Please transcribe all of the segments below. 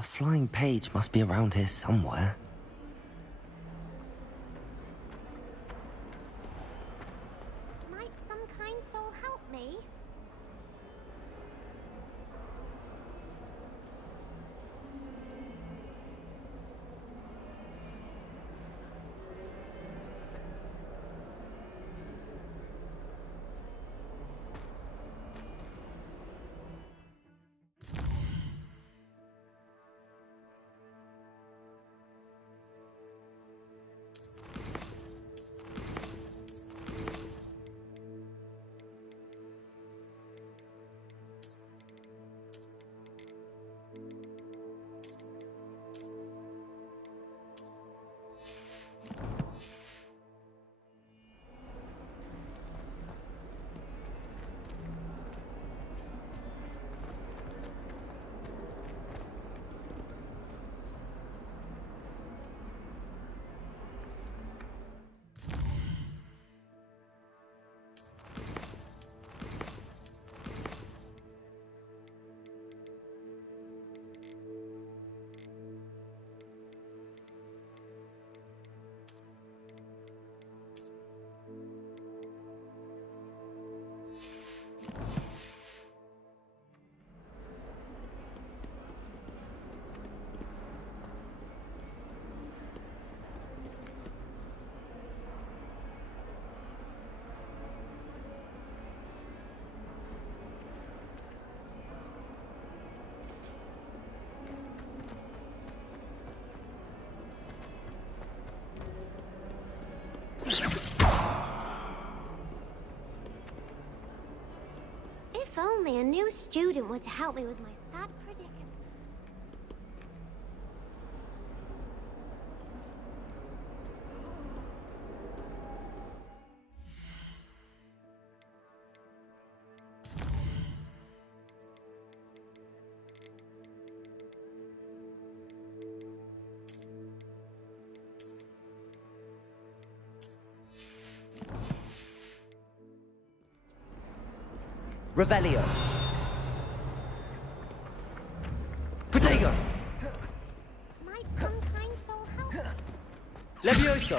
A flying page must be around here somewhere. Might some kind soul help me? If only a new student were to help me with my sad predicament. Revelio. Protego. Might some kind soul help me? Levioso.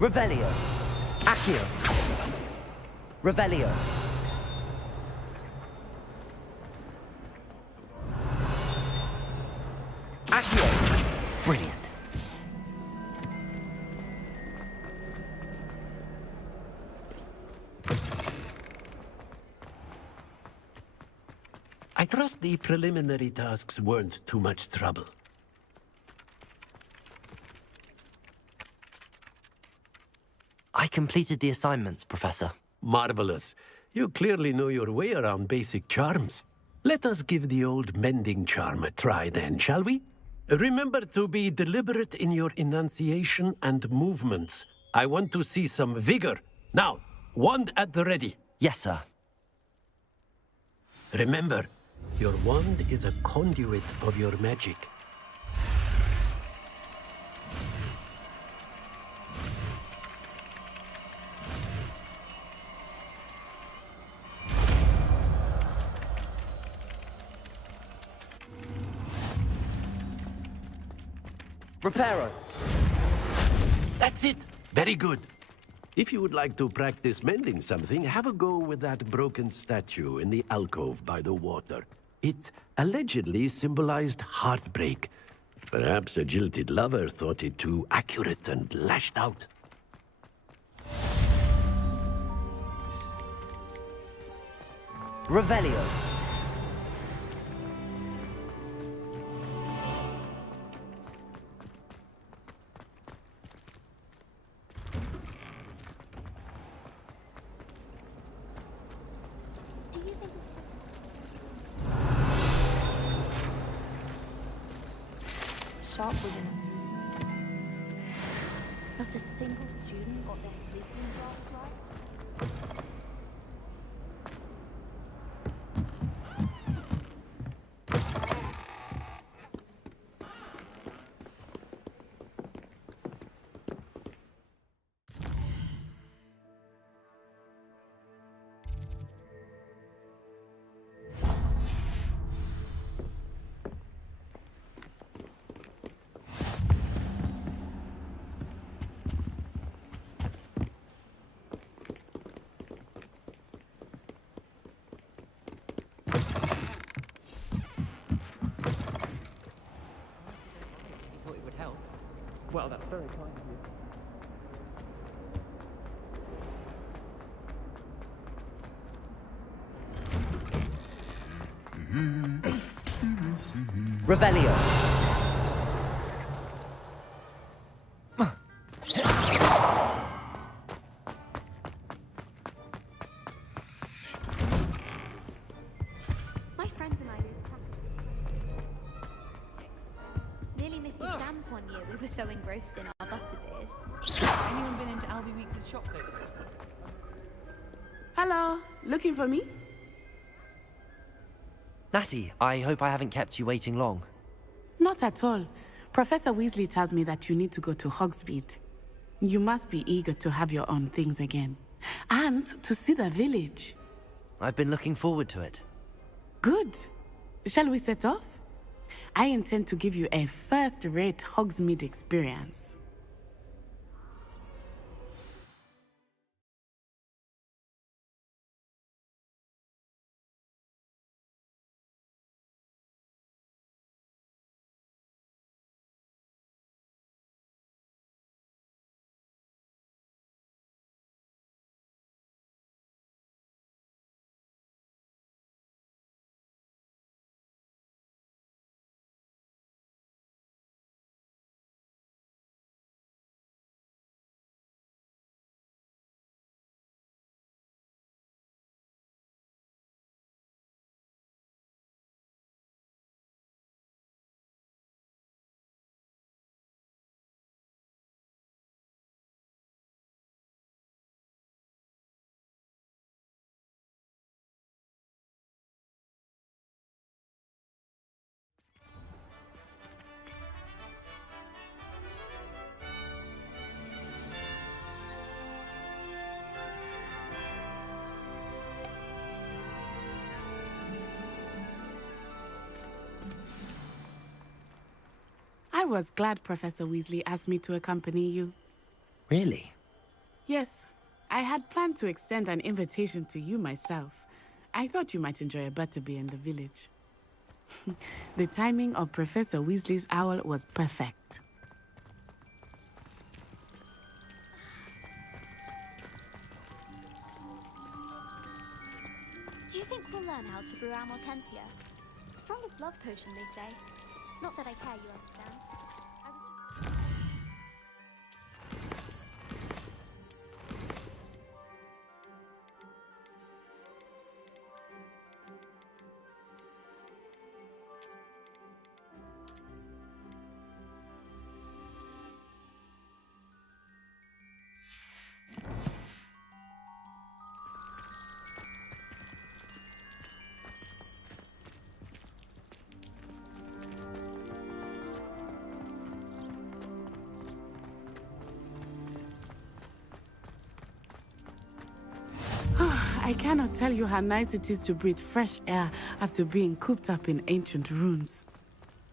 Revelio. Accio. Revelio. Accio. Brilliant. I trust the preliminary tasks weren't too much trouble. I completed the assignments, Professor. Marvelous. You clearly know your way around basic charms. Let us give the old mending charm a try then, shall we? Remember to be deliberate in your enunciation and movements. I want to see some vigor. Now, wand at the ready. Yes, sir. Remember, your wand is a conduit of your magic. Reparo. That's it. Very good. If you would like to practice mending something, have a go with that broken statue in the alcove by the water. It allegedly symbolized heartbreak. Perhaps a jilted lover thought it too accurate and lashed out. Revelio. Do you think shop was in not a single student got their sleeping drugs right? very kind of you. Revelio. My friends and I do practice. Nearly missed exams one year. We were so engrossed in our butterbeers. Anyone been into Albie Weeks' shop lately? Hello, looking for me? Natty, I hope I haven't kept you waiting long. Not at all. Professor Weasley tells me that you need to go to Hogsmeade. You must be eager to have your own things again. And to see the village. I've been looking forward to it. Good. Shall we set off? I intend to give you a first-rate Hogsmeade experience. I was glad Professor Weasley asked me to accompany you. Really? Yes, I had planned to extend an invitation to you myself. I thought you might enjoy a butterbeer in the village. The timing of Professor Weasley's owl was perfect. Do you think we'll learn how to brew our Mortentia? Strongest love potion, they say. Not that I care, you understand. I was I cannot tell you how nice it is to breathe fresh air after being cooped up in ancient ruins.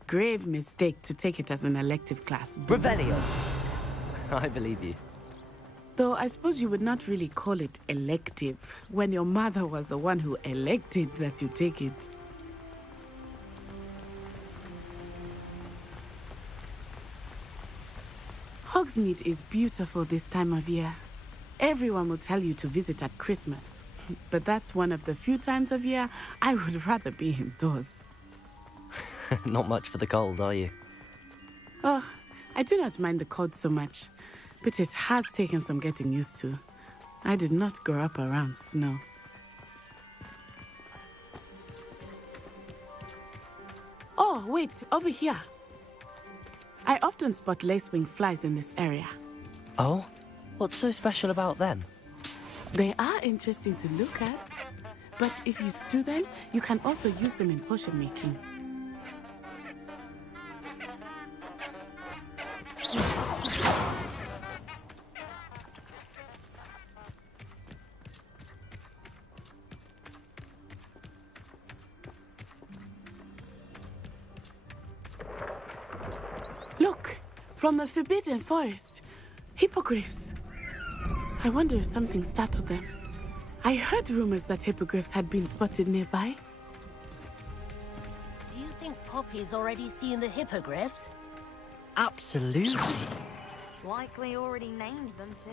Grave mistake to take it as an elective class. Revelio. I believe you. Though I suppose you would not really call it elective when your mother was the one who elected that you take it. Hogsmeade is beautiful this time of year. Everyone will tell you to visit at Christmas. But that's one of the few times of year I would rather be indoors. Not much for the cold, are you? Oh, I do not mind the cold so much, but it has taken some getting used to. I did not grow up around snow. Oh, wait, over here. I often spot lacewing flies in this area. Oh? What's so special about them? They are interesting to look at, but if you stew them, you can also use them in potion making. Look, from the Forbidden Forest, hippogriffs. I wonder if something startled them. I heard rumors that hippogriffs had been spotted nearby. Do you think Poppy's already seen the hippogriffs? Absolutely. Likely already named them too.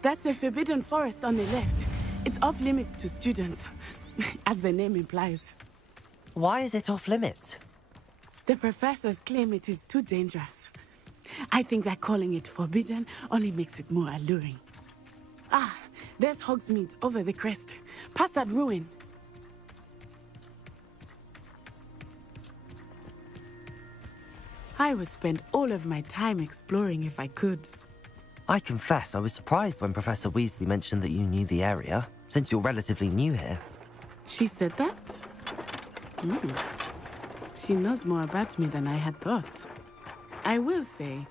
That's the Forbidden Forest on the left. It's off limits to students, as the name implies. Why is it off limits? The professors claim it is too dangerous. I think that calling it forbidden only makes it more alluring. Ah, there's Hogsmeade over the crest, past that ruin. I would spend all of my time exploring if I could. I confess I was surprised when Professor Weasley mentioned that you knew the area, since you're relatively new here. She said that? She knows more about me than I had thought. I will say,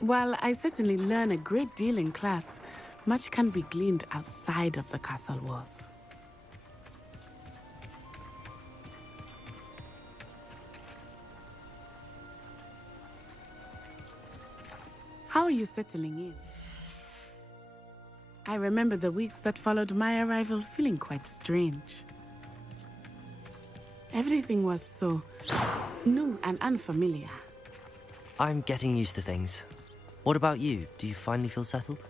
while I certainly learn a great deal in class, much can be gleaned outside of the castle walls. How are you settling in? I remember the weeks that followed my arrival feeling quite strange. Everything was so new and unfamiliar. I'm getting used to things. What about you? Do you finally feel settled?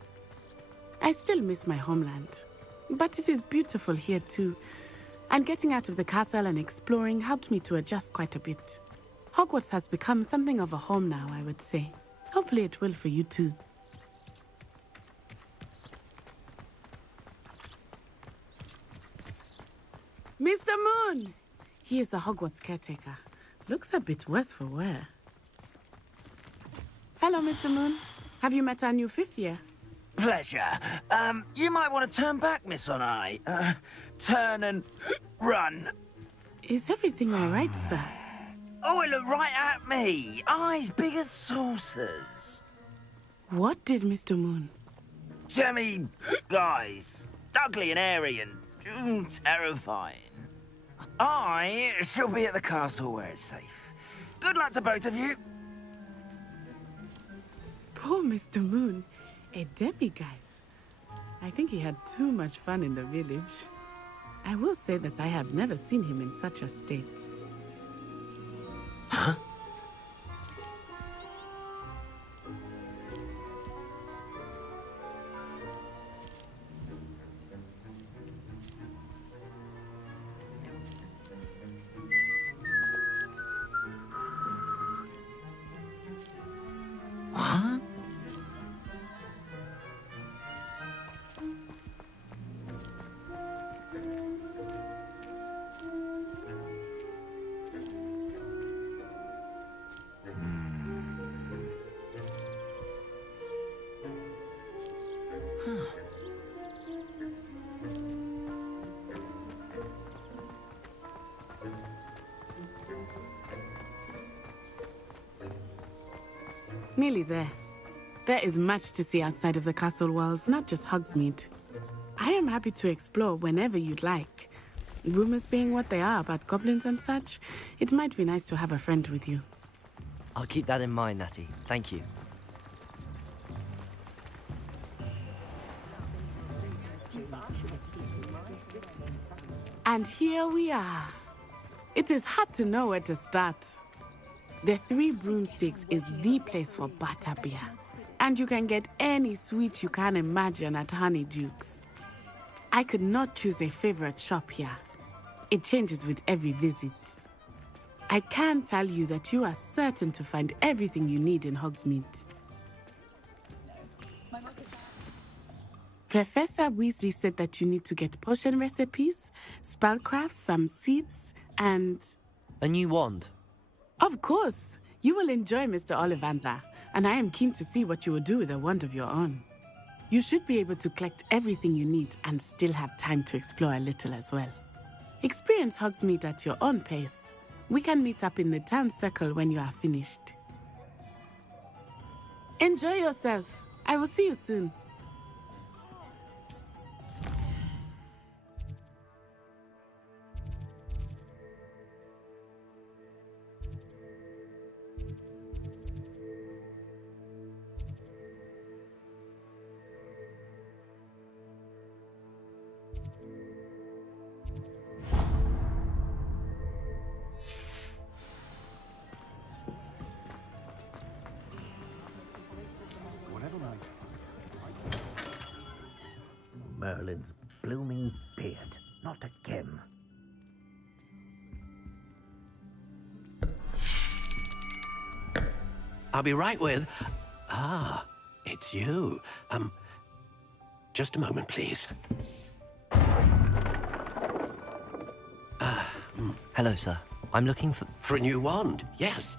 I still miss my homeland, but it is beautiful here too. And getting out of the castle and exploring helped me to adjust quite a bit. Hogwarts has become something of a home now, I would say. Hopefully it will for you too. Mr. Moon! He is the Hogwarts caretaker. Looks a bit worse for wear. Hello, Mr. Moon. Have you met our new fifth year? Pleasure. You might want to turn back, Miss Onai. Turn and run. Is everything all right, sir? Oh, it looked right at me. Eyes big as saucers. What did Mr. Moon? Jemmy, guys. Ugly and airy and terrifying. I shall be at the castle where it's safe. Good luck to both of you. Poor Mr. Moon. A demiguise. I think he had too much fun in the village. I will say that I have never seen him in such a state. Huh? What? Nearly there. There is much to see outside of the castle walls, not just Hogsmeade. I am happy to explore whenever you'd like. Rumors being what they are about goblins and such, it might be nice to have a friend with you. I'll keep that in mind, Natty. Thank you. And here we are. It is hard to know where to start. The Three Broomsticks is the place for butterbeer. And you can get any sweet you can imagine at Honeyduke's. I could not choose a favorite shop here. It changes with every visit. I can tell you that you are certain to find everything you need in Hogsmeade. Professor Weasley said that you need to get potion recipes, spellcrafts, some seeds, and... A new wand. Of course! You will enjoy Mr. Ollivander, and I am keen to see what you will do with a wand of your own. You should be able to collect everything you need and still have time to explore a little as well. Experience Hogsmeade at your own pace. We can meet up in the town circle when you are finished. Enjoy yourself. I will see you soon. Merlin's blooming beard. Not again. I'll be right with... Ah, it's you. Just a moment, please. Hello, sir. I'm looking for... For a new wand, yes.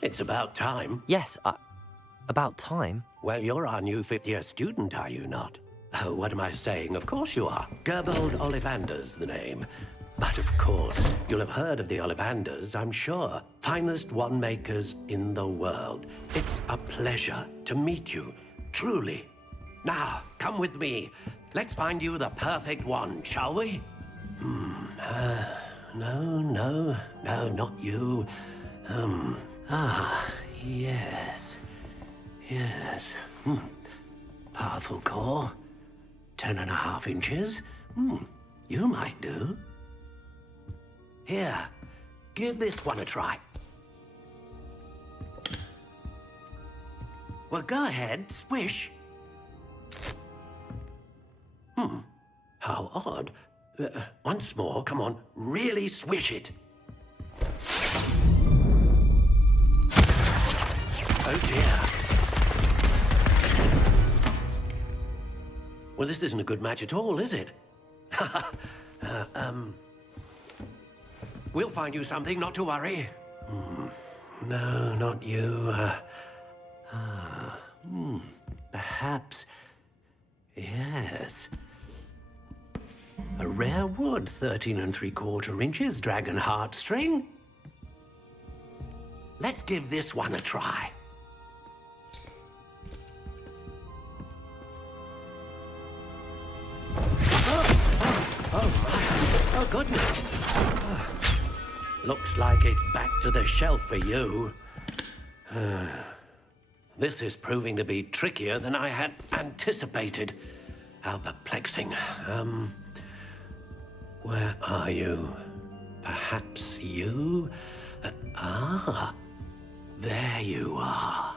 It's about time. Yes, about time. Well, you're our new fifth-year student, are you not? Oh, what am I saying? Of course you are. Gerbold Ollivander's the name. But of course, you'll have heard of the Ollivanders, I'm sure. Finest wand makers in the world. It's a pleasure to meet you, truly. Now, come with me. Let's find you the perfect wand, shall we? No, not you. Yes. Yes. Powerful core. 10.5 inches. You might do. Here, give this one a try. Well, go ahead, swish. How odd. Once more, come on, really swish it. Oh dear. Well, this isn't a good match at all, is it? We'll find you something, not to worry. No, not you. Perhaps... Yes. A rare wood, 13 3/4 inches, dragon heartstring. Let's give this one a try. Oh, goodness. Looks like it's back to the shelf for you. This is proving to be trickier than I had anticipated. How perplexing. Where are you? Perhaps you? There you are.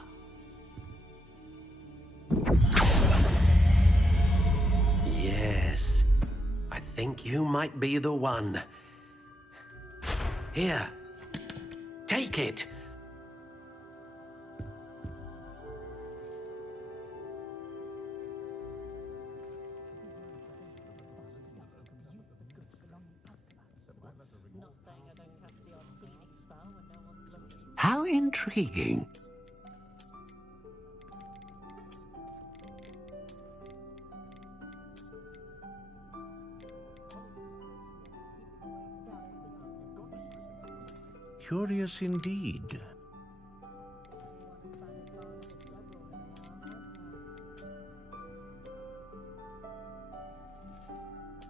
Yes, I think you might be the one. Here, take it. How intriguing. Curious indeed.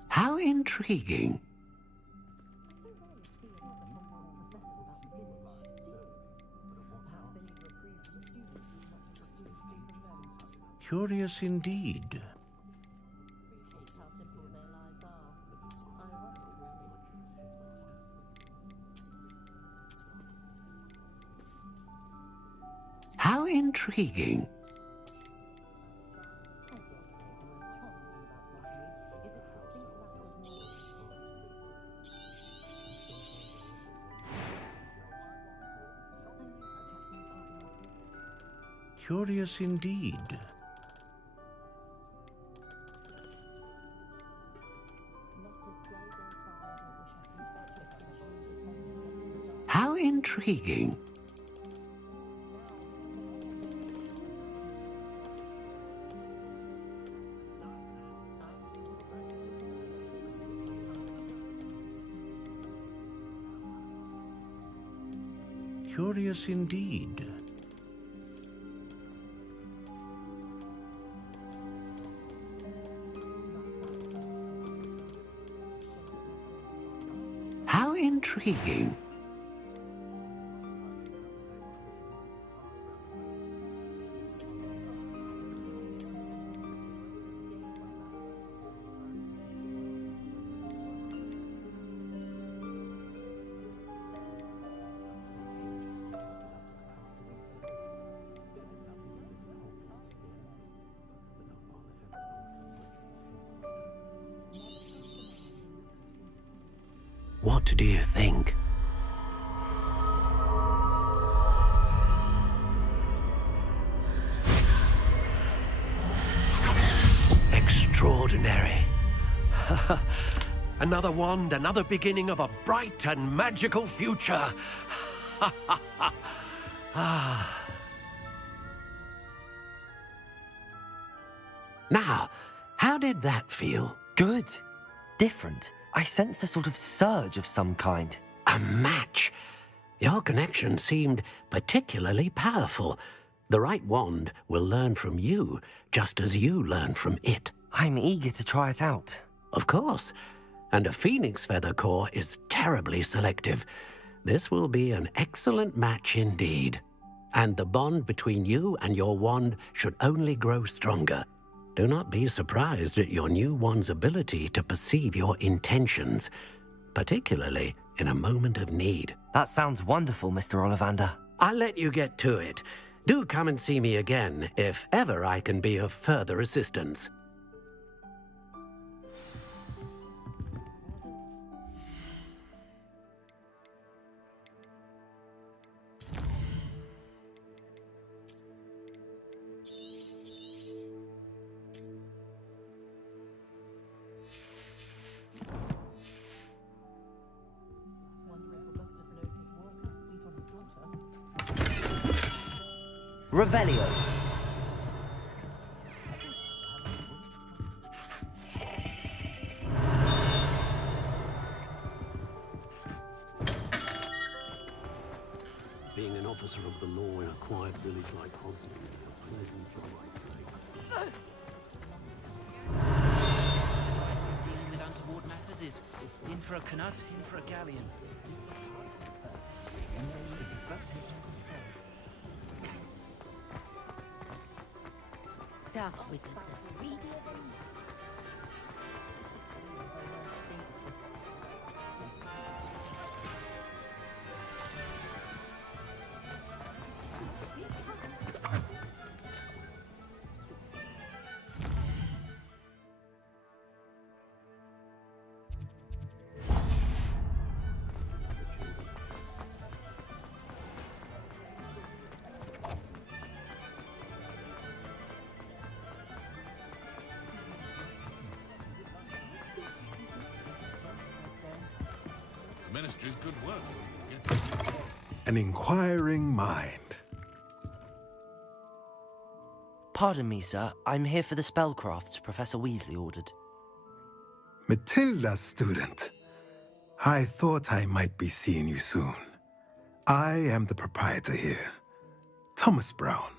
How intriguing. Curious indeed. How intriguing. Curious indeed. How intriguing. Curious indeed. How intriguing. What do you think? Extraordinary. Another wand, another beginning of a bright and magical future. Now, how did that feel? Good. Different. I sensed a sort of surge of some kind. A match. Your connection seemed particularly powerful. The right wand will learn from you, just as you learn from it. I'm eager to try it out. Of course. And a phoenix feather core is terribly selective. This will be an excellent match indeed. And the bond between you and your wand should only grow stronger. Do not be surprised at your new wand's ability to perceive your intentions, particularly in a moment of need. That sounds wonderful, Mr. Ollivander. I'll let you get to it. Do come and see me again if ever I can be of further assistance. Revelio. Being an officer of the law in a quiet village like Hogwarts is a pleasant job, I say. Dealing with untoward matters is in for a canut, in for a galleon. Dark wizards. Ministry's good work. An inquiring mind. Pardon me, sir. I'm here for the spellcrafts Professor Weasley ordered. Matilda's student. I thought I might be seeing you soon. I am the proprietor here, Thomas Brown.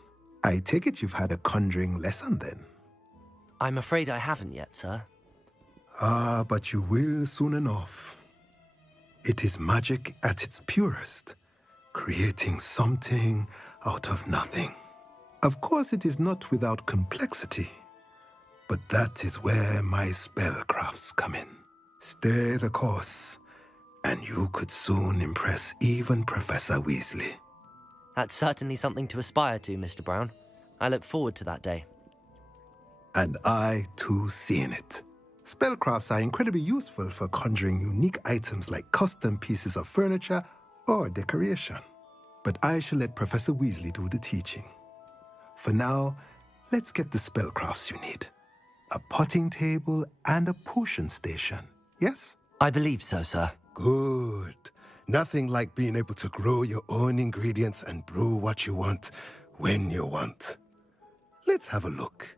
I take it you've had a conjuring lesson then? I'm afraid I haven't yet, sir. Ah, but you will soon enough. It is magic at its purest, creating something out of nothing. Of course, it is not without complexity, but that is where my spellcrafts come in. Stay the course, and you could soon impress even Professor Weasley. That's certainly something to aspire to, Mr. Brown. I look forward to that day. And I, too, seeing it. Spellcrafts are incredibly useful for conjuring unique items like custom pieces of furniture or decoration. But I shall let Professor Weasley do the teaching. For now, let's get the spellcrafts you need. A potting table and a potion station, yes? I believe so, sir. Good. Nothing like being able to grow your own ingredients and brew what you want when you want. Let's have a look.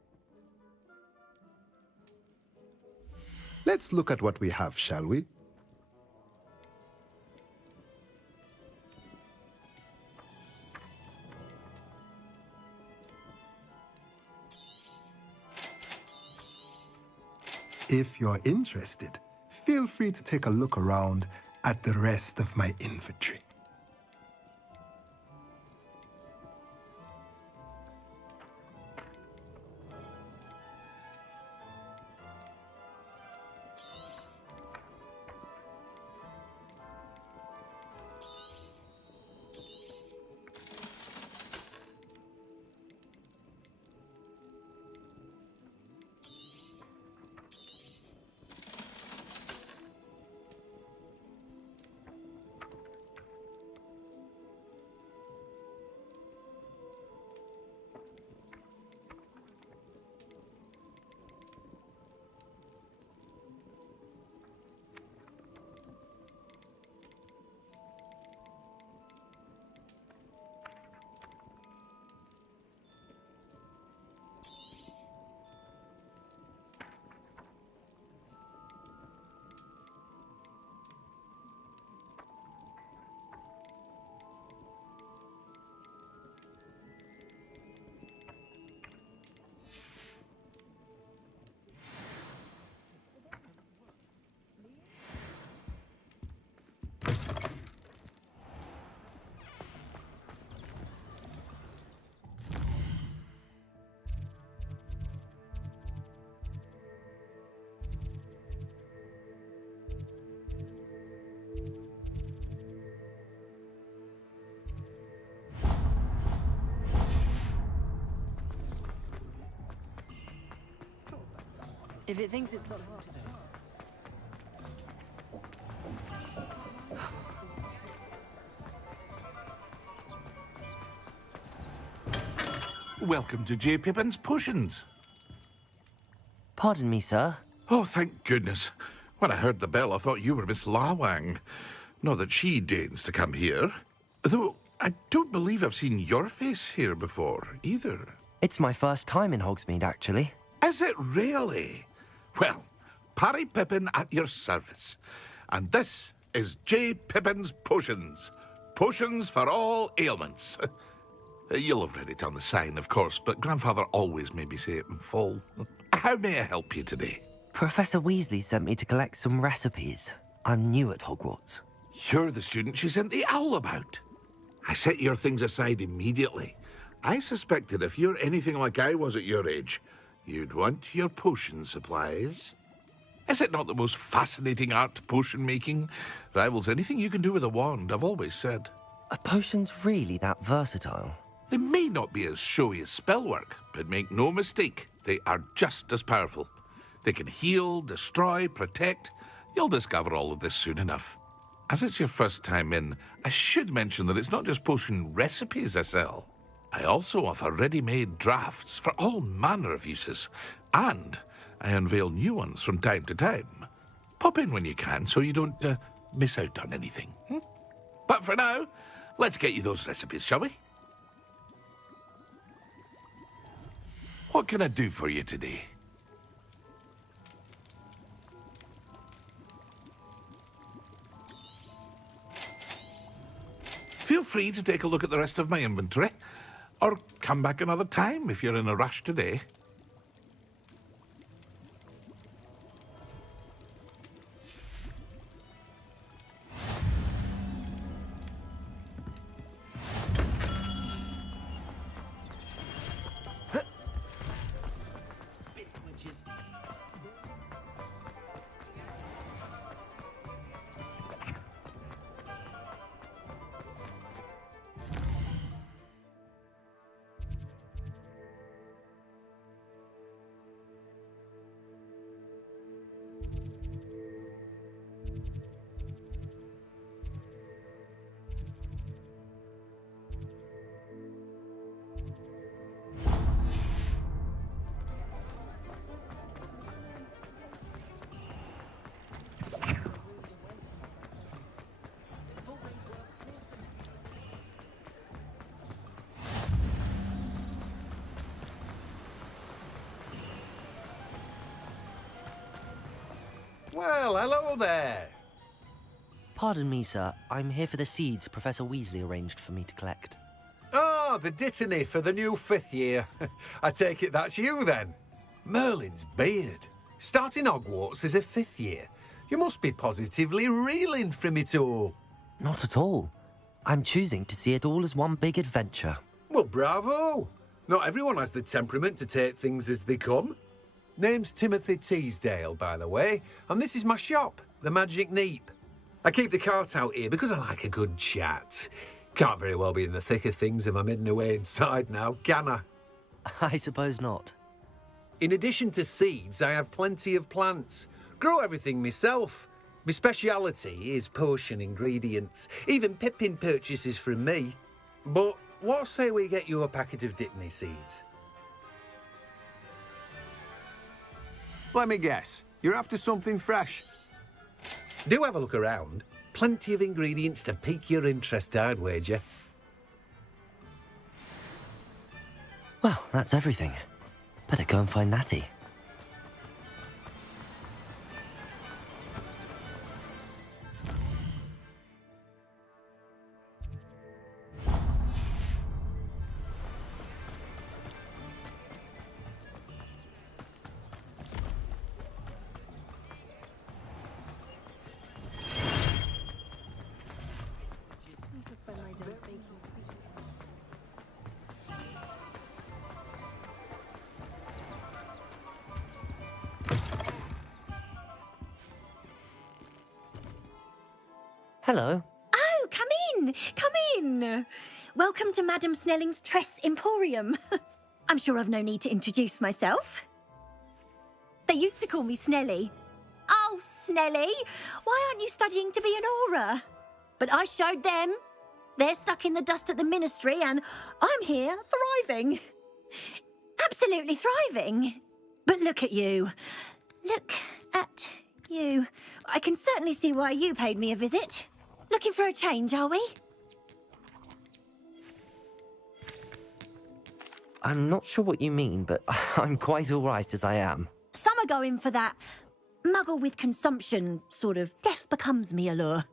Let's look at what we have, shall we? If you're interested, feel free to take a look around at the rest of my inventory. If it thinks it's got hard today. Welcome to J. Pippin's Potions. Pardon me, sir. Oh, thank goodness. When I heard the bell, I thought you were Miss Lawang. Not that she deigns to come here. Though, I don't believe I've seen your face here before, either. It's my first time in Hogsmeade, actually. Is it really? Well, Parry Pippin at your service. And this is J. Pippin's Potions. Potions for all ailments. You'll have read it on the sign, of course, but Grandfather always made me say it in full. How may I help you today? Professor Weasley sent me to collect some recipes. I'm new at Hogwarts. You're the student she sent the owl about. I set your things aside immediately. I suspected if you're anything like I was at your age, you'd want your potion supplies. Is it not the most fascinating art, potion making? Rivals anything you can do with a wand, I've always said. Are potions really that versatile? They may not be as showy as spellwork, but make no mistake, they are just as powerful. They can heal, destroy, protect. You'll discover all of this soon enough. As it's your first time in, I should mention that it's not just potion recipes I sell. I also offer ready-made drafts for all manner of uses, and I unveil new ones from time to time. Pop in when you can so you don't miss out on anything. But for now, let's get you those recipes, shall we? What can I do for you today? Feel free to take a look at the rest of my inventory, or come back another time if you're in a rush today. Well, hello there. Pardon me, sir. I'm here for the seeds Professor Weasley arranged for me to collect. Oh, the dittany for the new 5th year. I take it that's you, then. Merlin's beard. Starting Hogwarts as a 5th year. You must be positively reeling from it all. Not at all. I'm choosing to see it all as one big adventure. Well, bravo. Not everyone has the temperament to take things as they come. Name's Timothy Teasdale, by the way, and this is my shop, the Magic Neep. I keep the cart out here because I like a good chat. Can't very well be in the thick of things if I'm hidden away inside now, can I? I suppose not. In addition to seeds, I have plenty of plants. Grow everything myself. My speciality is potion ingredients. Even Pippin purchases from me. But what say we get you a packet of Dittany seeds? Let me guess. You're after something fresh. Do have a look around. Plenty of ingredients to pique your interest, I'd wager. Well, that's everything. Better go and find Natty. Hello. Oh, come in, come in. Welcome to Madame Snelling's Tress Emporium. I'm sure I've no need to introduce myself. They They used to call me Snelly. Oh, Snelly, why aren't you studying to be an aura? But I showed them. They're stuck in the dust at the ministry, and I'm here, thriving. Absolutely thriving. But look at you. Look at you. I can certainly see why you paid me a visit. Looking for a change, are we? I'm not sure what you mean, but I'm quite all right as I am. Some are going for that muggle with consumption, sort of death becomes me allure.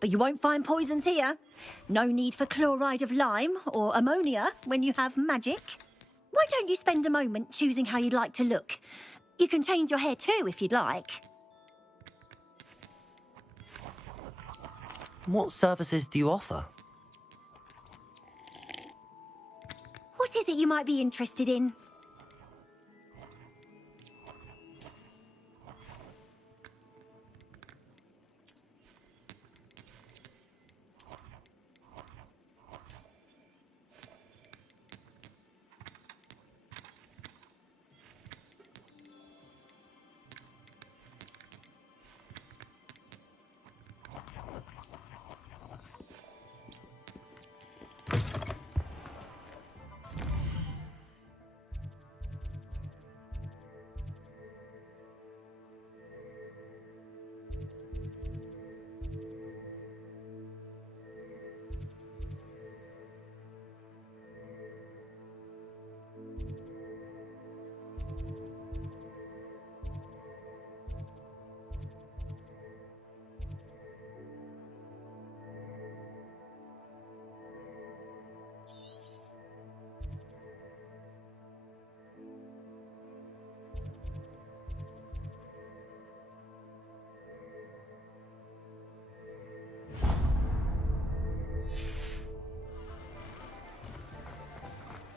But you won't find poisons here. No need for chloride of lime or ammonia when you have magic. Why don't you spend a moment choosing how you'd like to look? You can change your hair too if you'd like. What services do you offer? What is it you might be interested in?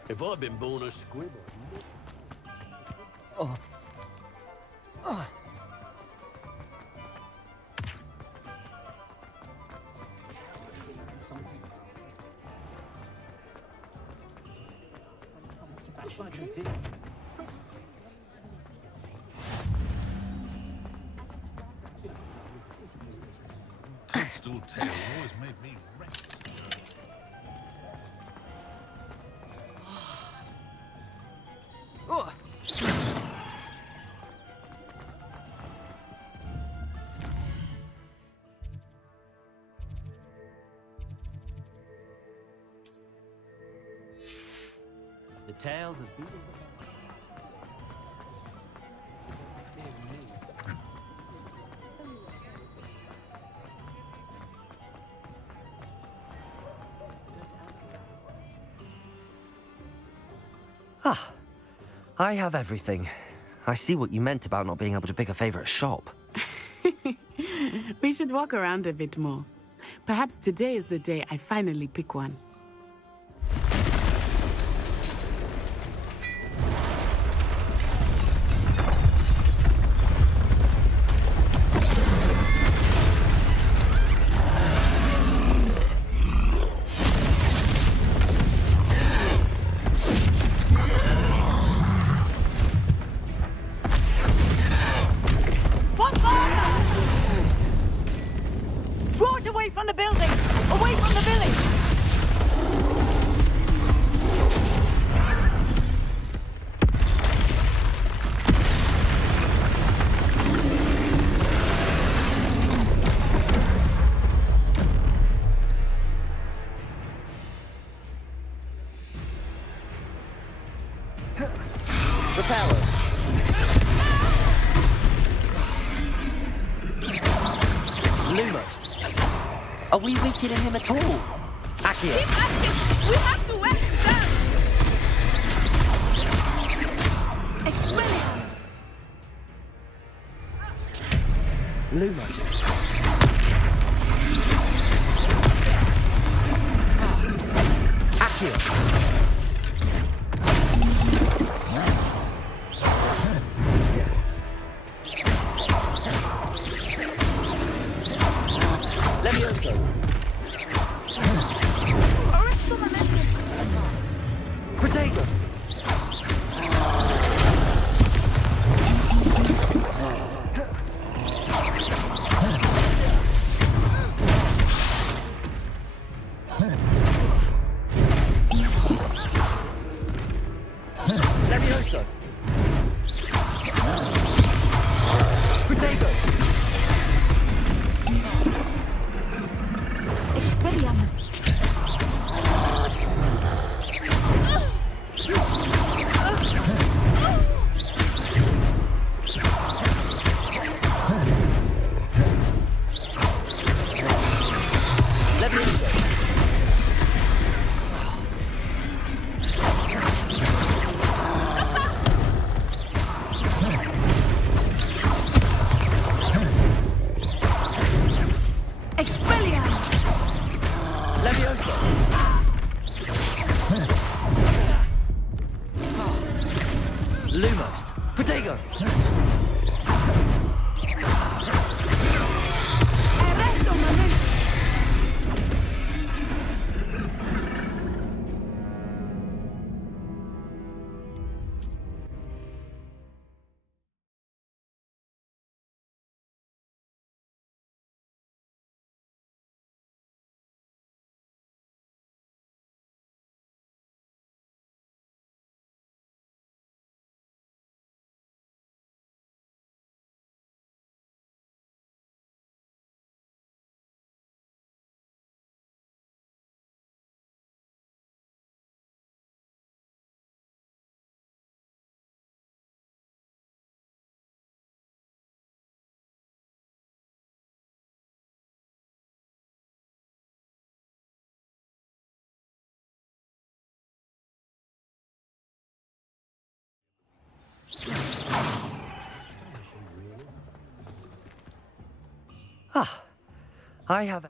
If I'd been born a squib... Toadstool tails always made me wretched. The tails of beetles. Ah, I have everything. I see what you meant about not being able to pick a favorite shop. We should walk around a bit more. Perhaps today is the day I finally pick one. Draw it away from the building! Away from the village! Repellers. Lumos. Are we weakening him at all? Accio. We have to wear him down! Expelliarmus! Lumos. Accio. Levioso. Protego. Rodrigo! Arresto, momento. Ah, I have...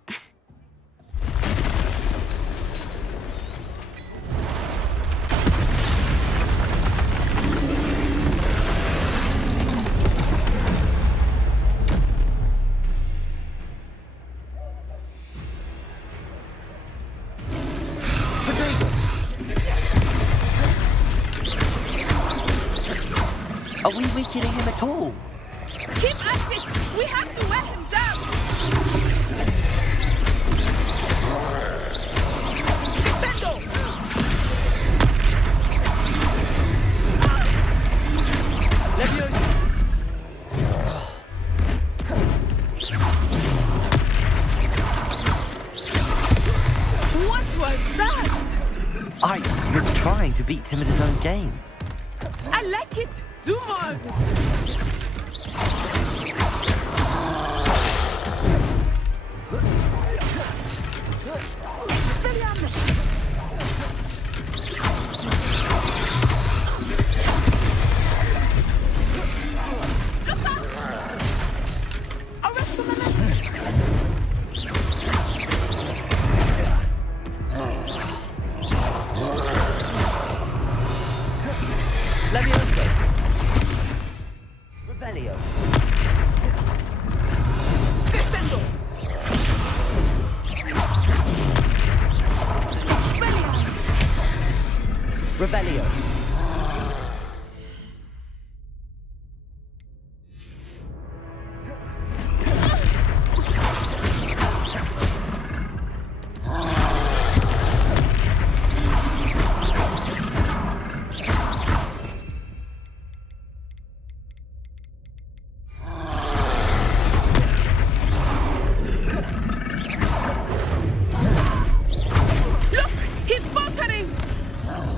Rodrigo! Are we weakening him at all? Keep at it. We have to wear him down. Descendo. Leviosa! What was that? I was trying to beat him at his own game. I like it. Do more of it. Expelliarmus. Arresto momento. Leviosa! Revelio! Descendo. Revelio!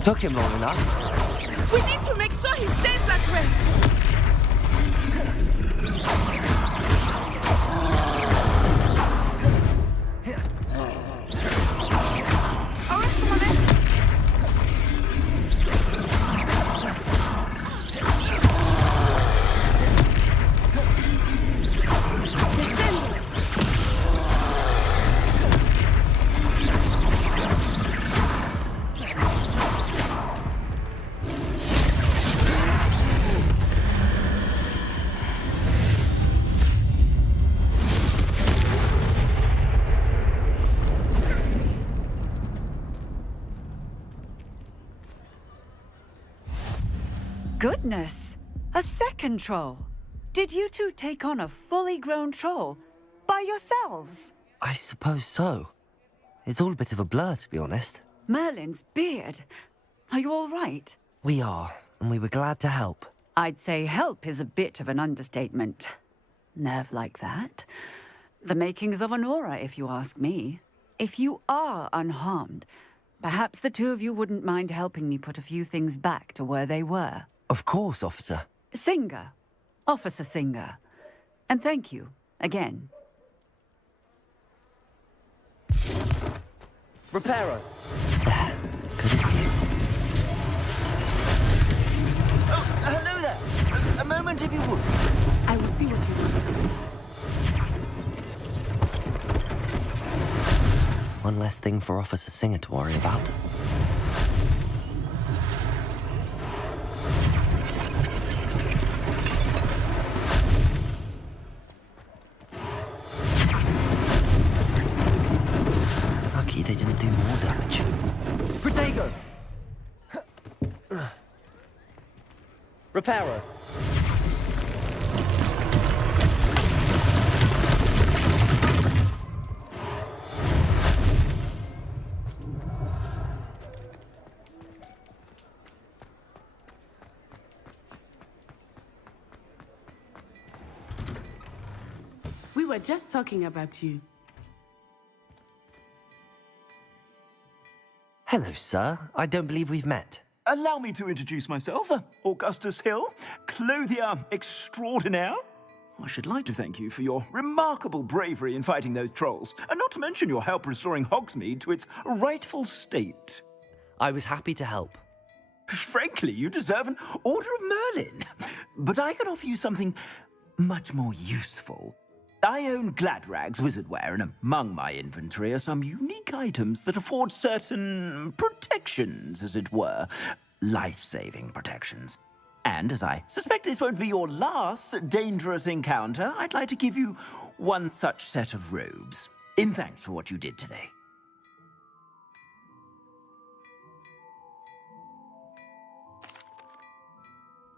Took him long enough. We need to make sure he stays that way. Arresto momento. Descendo. Goodness! A second troll! Did you two take on a fully grown troll? By yourselves? I suppose so. It's all a bit of a blur, to be honest. Merlin's beard. Are you all right? We are, and we were glad to help. I'd say help is a bit of an understatement. Nerve like that. The makings of an aura, if you ask me. If you are unharmed, perhaps the two of you wouldn't mind helping me put a few things back to where they were. Of course, officer. Singer. Officer Singer. And thank you, again. Reparo. Good as new. Oh, hello there. A moment, if you would. I will see what he wants. One less thing for Officer Singer to worry about. repairer. We were just talking about you. Hello, sir. I don't believe we've met. Allow me to introduce myself, Augustus Hill, clothier extraordinaire. I should like to thank you for your remarkable bravery in fighting those trolls, and not to mention your help restoring Hogsmeade to its rightful state. I was happy to help. Frankly, you deserve an Order of Merlin. But I can offer you something much more useful. I own Gladrag's wizardware, and among my inventory are some unique items that afford certain protections, as it were. Life-saving protections. And as I suspect this won't be your last dangerous encounter, I'd like to give you one such set of robes, in thanks for what you did today.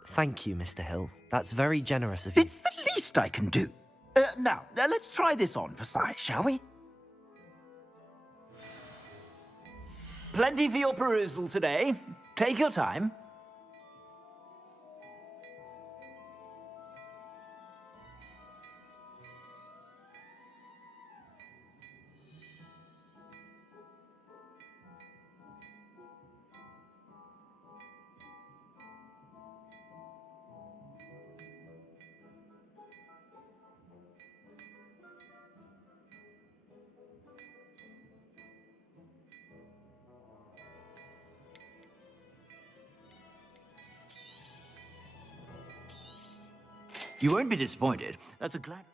Thank you, Mr. Hill. That's very generous of you. It's the least I can do. Now, let's try this on for size, shall we? Plenty for your perusal today. Take your time. You won't be disappointed. That's a glad...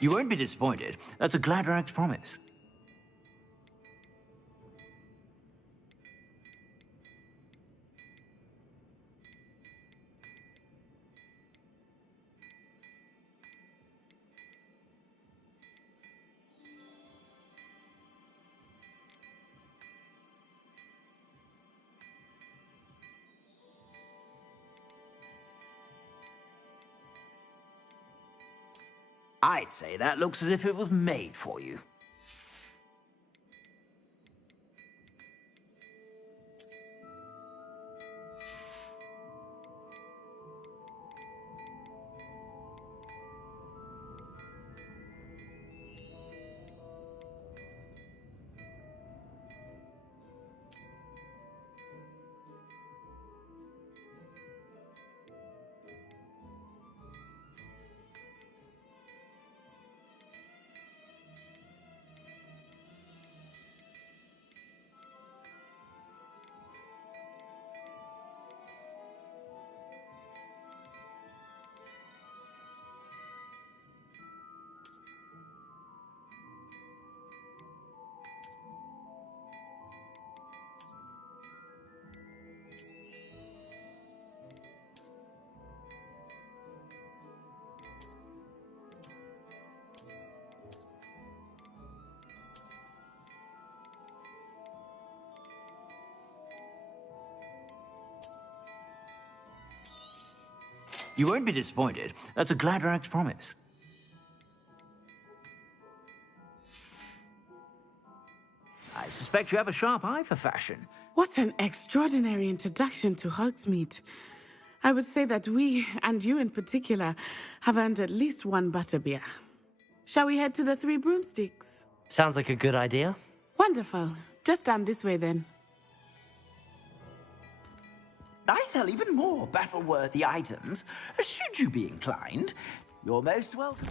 You won't be disappointed. That's a Gladrag's promise. I'd say that looks as if it was made for you. You won't be disappointed. That's a Gladrag's promise. I suspect you have a sharp eye for fashion. What an extraordinary introduction to Hogsmeade. I would say that we, and you in particular, have earned at least one butterbeer. Shall we head to the Three Broomsticks? Sounds like a good idea. Wonderful. Just down this way then. I sell even more battle-worthy items. Should you be inclined, you're most welcome.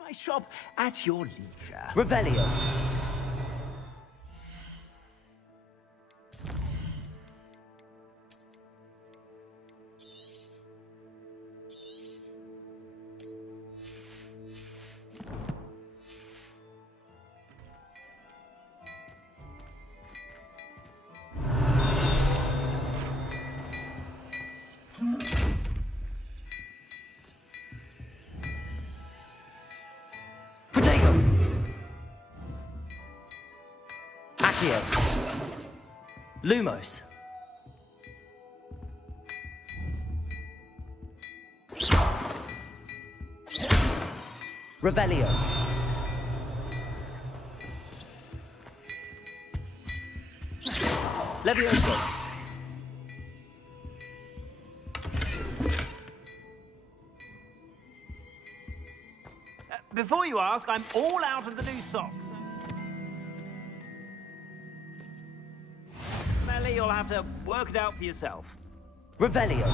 My shop at your leisure. Revelio. Lumos. Revelio. Levioso. Before you ask, I'm all out of the new socks. Smelly, you'll have to work it out for yourself. Revelio.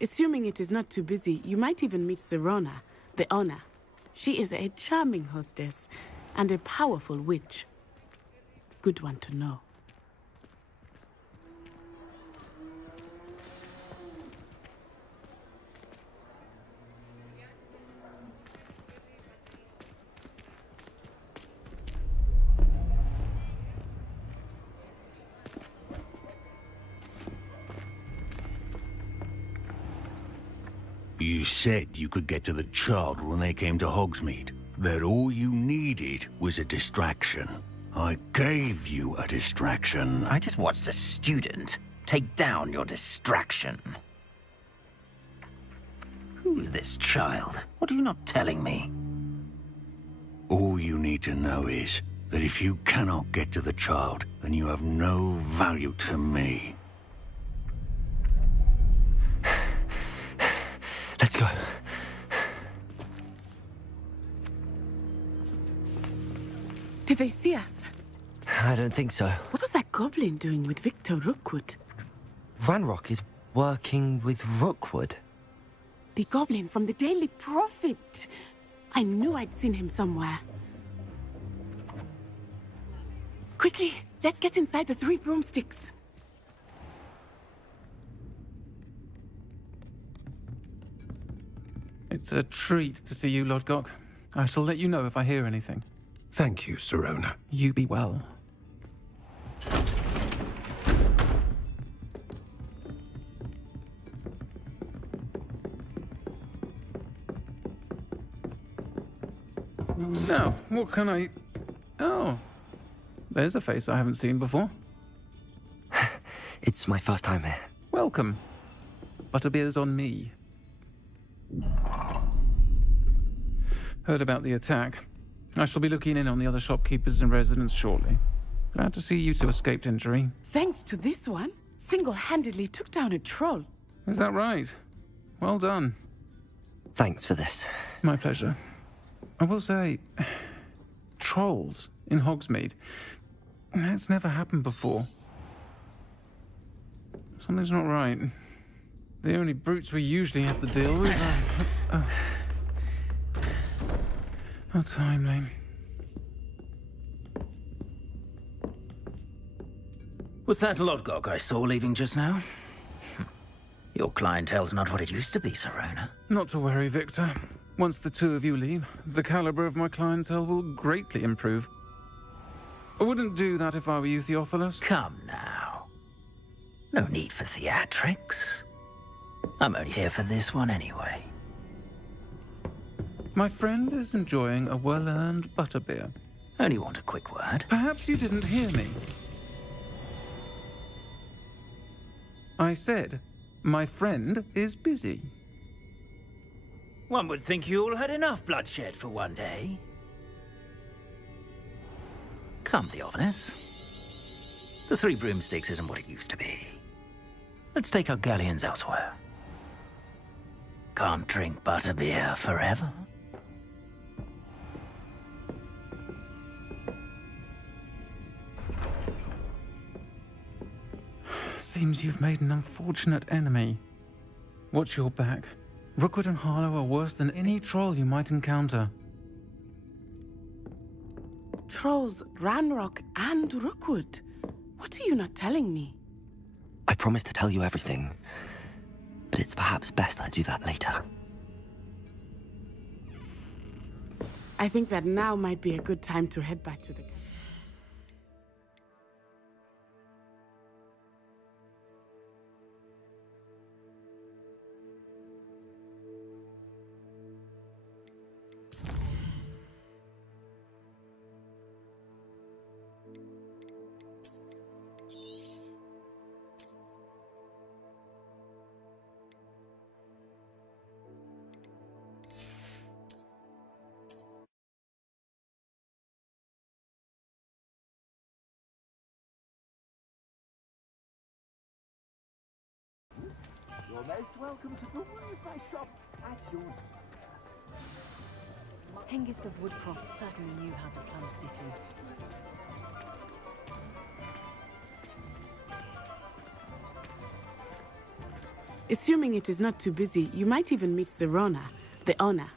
Assuming it is not too busy, you might even meet Sirona, the owner. She is a charming hostess and a powerful witch. Good one to know. You said you could get to the child when they came to Hogsmeade. That all you needed was a distraction. I gave you a distraction. I just watched a student take down your distraction. Who's this child? What are you not telling me? All you need to know is that if you cannot get to the child, then you have no value to me. Let's go. Did they see us? I don't think so. What was that goblin doing with Victor Rookwood? Ranrock is working with Rookwood. The goblin from the Daily Prophet. I knew I'd seen him somewhere. Quickly, let's get inside the 3 broomsticks. It's a treat to see you, Lodgok. I shall let you know if I hear anything. Thank you, Sirona. You be well. Now, what can I... Oh, there's a face I haven't seen before. It's my first time here. Welcome. Butterbeer's on me. Heard about the attack. I shall be looking in on the other shopkeepers and residents shortly. Glad to see you two escaped injury. Thanks to this one, single-handedly took down a troll. Is that right? Well done. Thanks for this. My pleasure. I will say, trolls in Hogsmeade. That's never happened before. Something's not right. The only brutes we usually have to deal with are... How timely. Was that Lodgok I saw leaving just now? Your clientele's not what it used to be, Sirona. Not to worry, Victor. Once the two of you leave, the caliber of my clientele will greatly improve. I wouldn't do that if I were you, Theophilus. Come now. No need for theatrics. I'm only here for this one anyway. My friend is enjoying a well-earned butterbeer. Only want a quick word. Perhaps you didn't hear me. I said, my friend is busy. One would think you all had enough bloodshed for one day. Come, Theophilus. The 3 broomsticks isn't what it used to be. Let's take our galleons elsewhere. Can't drink butterbeer forever. Seems you've made an unfortunate enemy. Watch your back. Rookwood and Harlow are worse than any troll you might encounter. Trolls, Ranrock, and Rookwood. What are you not telling me? I promised to tell you everything, but it's perhaps best I do that later. I think that now might be a good time to head back to the... You're most welcome to the Wednesday shop at your... Hengist of Woodcroft certainly knew how to plan a city. Assuming it is not too busy, you might even meet Sirona, the owner.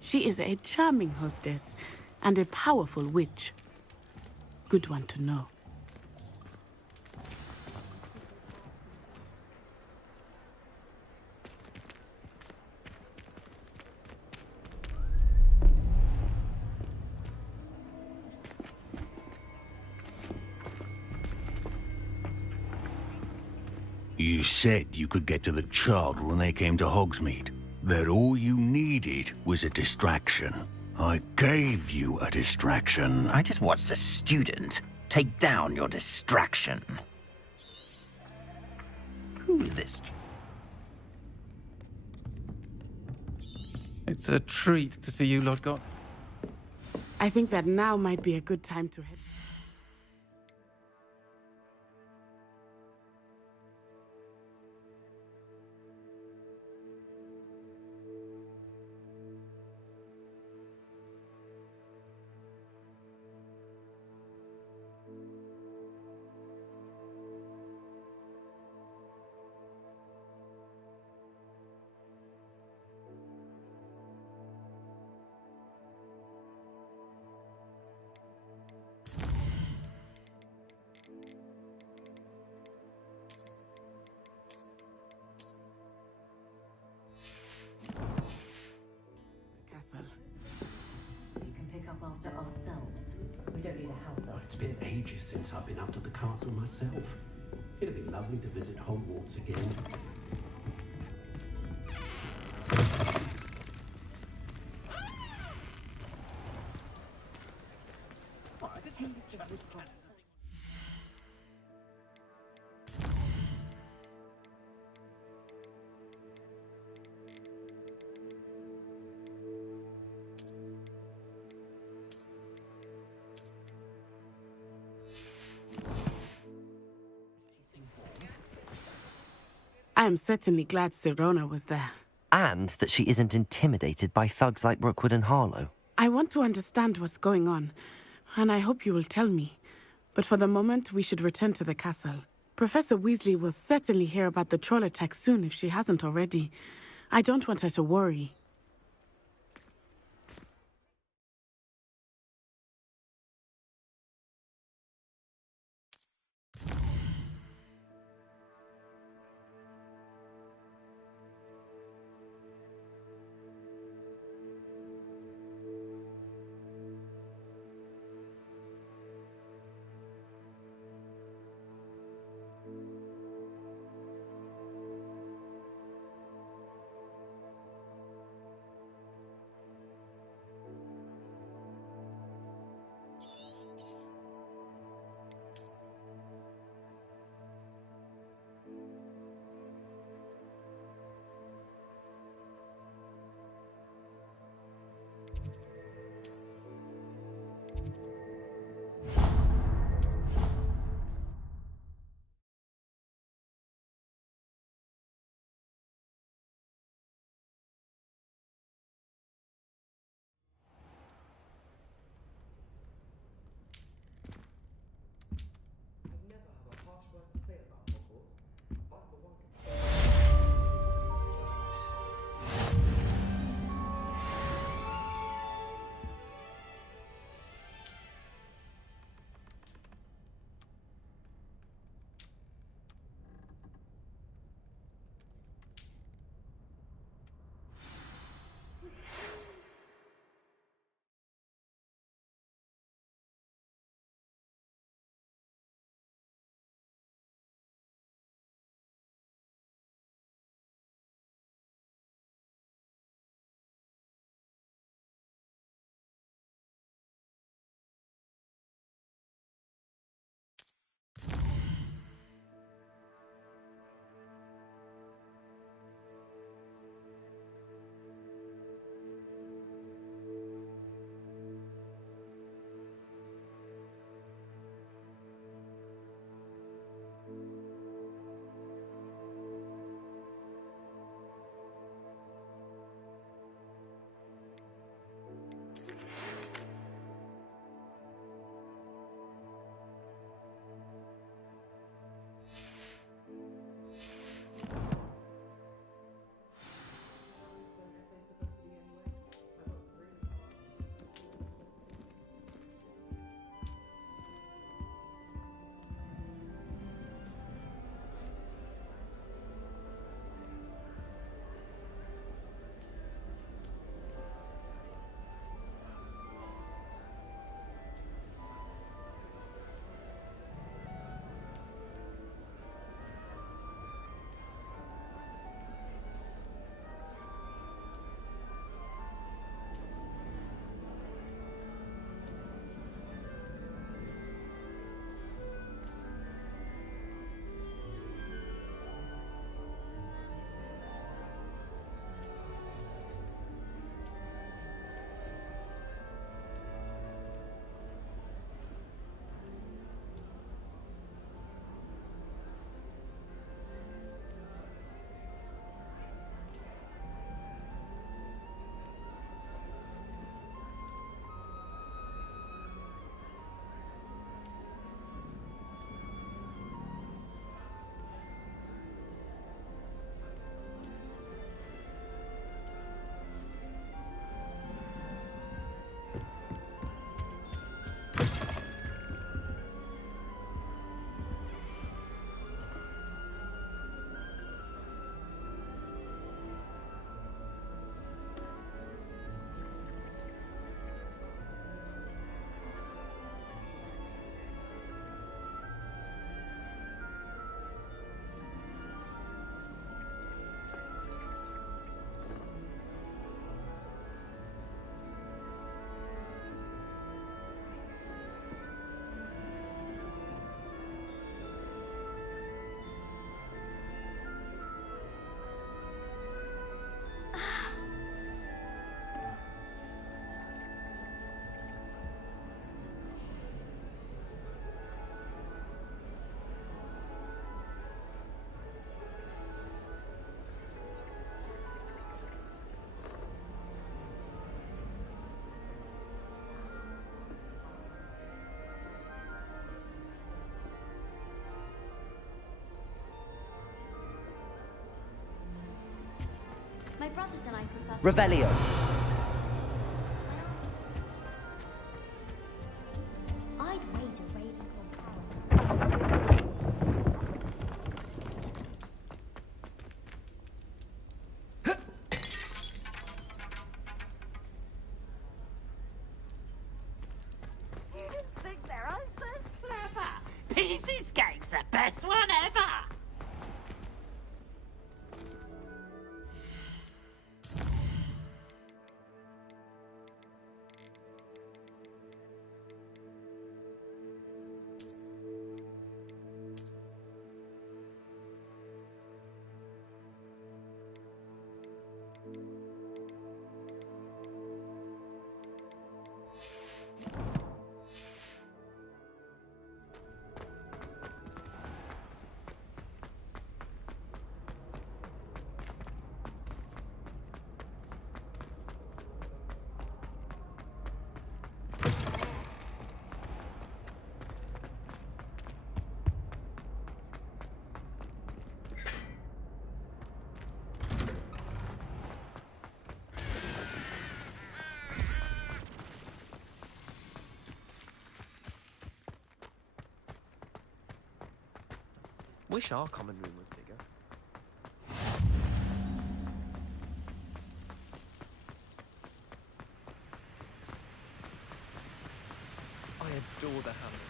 She is a charming hostess and a powerful witch. Good one to know. You said you could get to the child when they came to Hogsmeade. that all you needed was a distraction. I gave you a distraction. I just watched a student take down your distraction. Who's this? It's a treat to see you, Lord God. I think that now might be a good time to head. Castle. You can pick up after ourselves. We don't need a house elf. It's been ages since I've been up to the castle myself. It'd be lovely to visit Hogwarts again. I am certainly glad Sirona was there. And that she isn't intimidated by thugs like Rookwood and Harlow. I want to understand what's going on, and I hope you will tell me. But for the moment, we should return to the castle. Professor Weasley will certainly hear about the troll attack soon if she hasn't already. I don't want her to worry. brothers and I prefer... Revelio. I'd wager Ravenclaw power. You didn't think their husband's clever. Peeves' Escape's the best one ever! Wish our common room was bigger. I adore the hammer.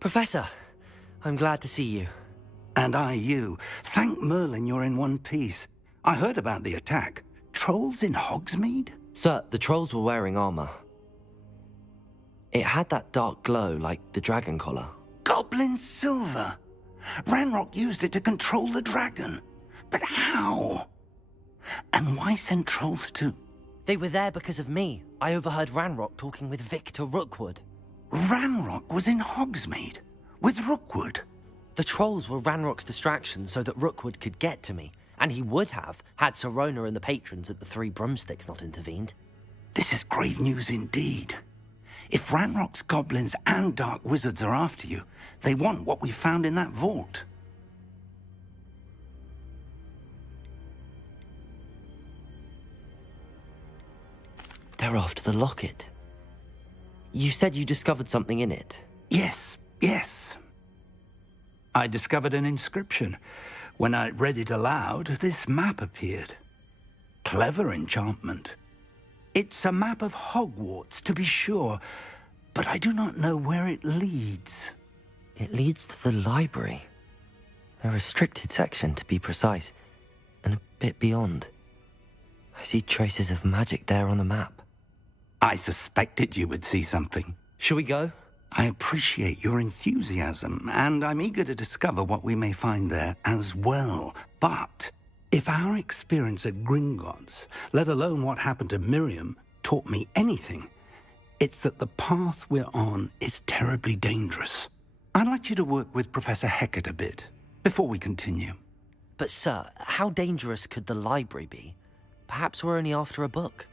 Professor, I'm glad to see you. And I you. Thank Merlin you're in one piece. I heard about the attack. Trolls in Hogsmeade? Sir, the trolls were wearing armor. It had that dark glow like the dragon collar. Goblin silver! Ranrock used it to control the dragon. But how? And why send trolls too? They were there because of me. I overheard Ranrock talking with Victor Rookwood. Ranrock was in Hogsmeade? With Rookwood? The trolls were Ranrock's distraction so that Rookwood could get to me. And he would have, had Sirona and the patrons at the Three Broomsticks not intervened. This is grave news indeed. If Ranrock's goblins and dark wizards are after you, they want what we found in that vault. They're after the locket. You said you discovered something in it. Yes. I discovered an inscription. When I read it aloud, this map appeared. Clever enchantment. It's a map of Hogwarts, to be sure, but I do not know where it leads. It leads to the library. A restricted section, to be precise, and a bit beyond. I see traces of magic there on the map. I suspected you would see something. Shall we go? I appreciate your enthusiasm, and I'm eager to discover what we may find there as well. But if our experience at Gringotts, let alone what happened to Miriam, taught me anything, it's that the path we're on is terribly dangerous. I'd like you to work with Professor Hecat a bit before we continue. But sir, how dangerous could the library be? Perhaps we're only after a book.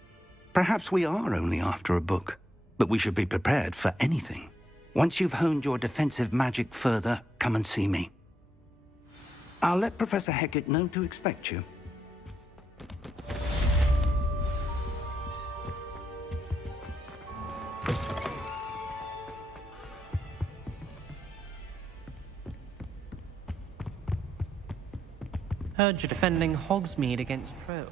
Perhaps we are only after a book, but we should be prepared for anything. Once you've honed your defensive magic further, come and see me. I'll let Professor Hecat know to expect you. Heard you're defending Hogsmeade against trolls.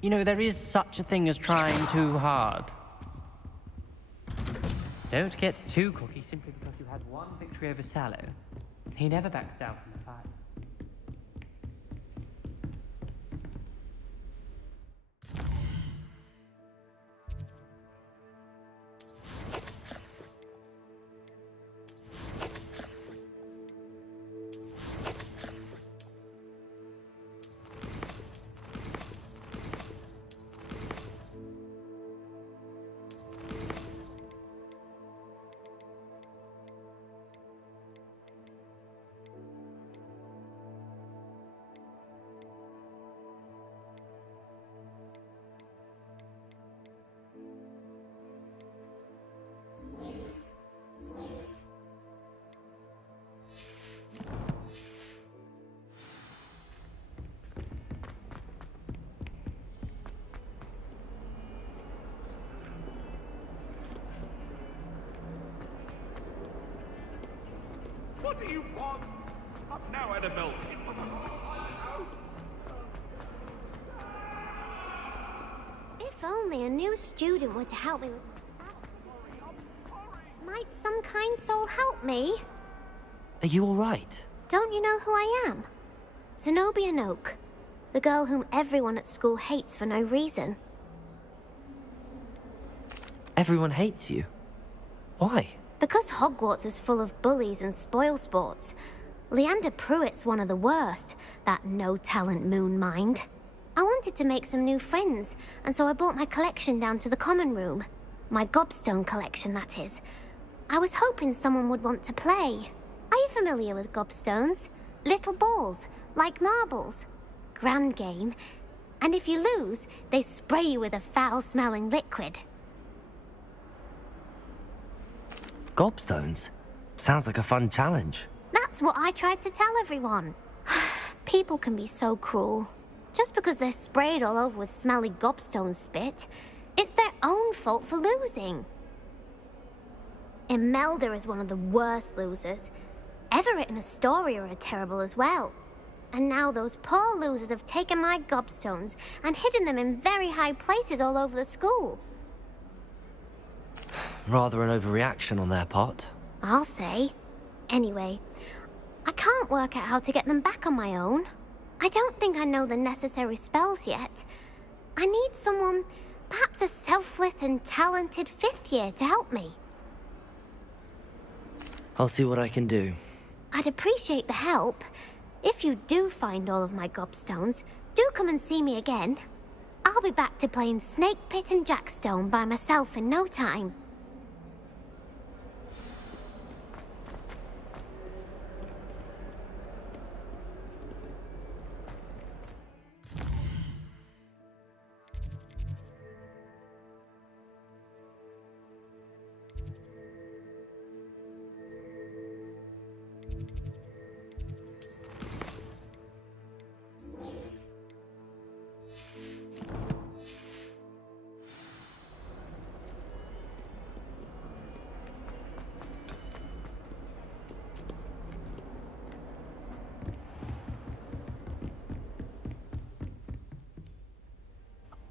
You know, there is such a thing as trying too hard. Don't get too cocky simply because you had one victory over Sallow. He never backs down from the fight. What do you want? Up now, Annabelle. If only a new student were to help me with... Might some kind soul help me? Are you alright? Don't you know who I am? Zenobia Noak, the girl whom everyone at school hates for no reason. Everyone hates you. Why? Because Hogwarts is full of bullies and spoilsports. Leander Pruitt's one of the worst, that no-talent moon mind. I wanted to make some new friends, and so I brought my collection down to the common room. My gobstone collection, that is. I was hoping someone would want to play. Are you familiar with gobstones? Little balls, like marbles. Grand game. And if you lose, they spray you with a foul-smelling liquid. Gobstones? Sounds like a fun challenge. That's what I tried to tell everyone. People can be so cruel. Just because they're sprayed all over with smelly gobstone spit, it's their own fault for losing. Imelda is one of the worst losers. Everett and Astoria are terrible as well. And now those poor losers have taken my gobstones and hidden them in very high places all over the school. Rather an overreaction on their part. I'll say. Anyway, I can't work out how to get them back on my own. I don't think I know the necessary spells yet. I need someone, perhaps a selfless and talented fifth year to help me. I'll see what I can do. I'd appreciate the help. If you do find all of my gobstones, do come and see me again. I'll be back to playing Snake Pit and Jackstone by myself in no time.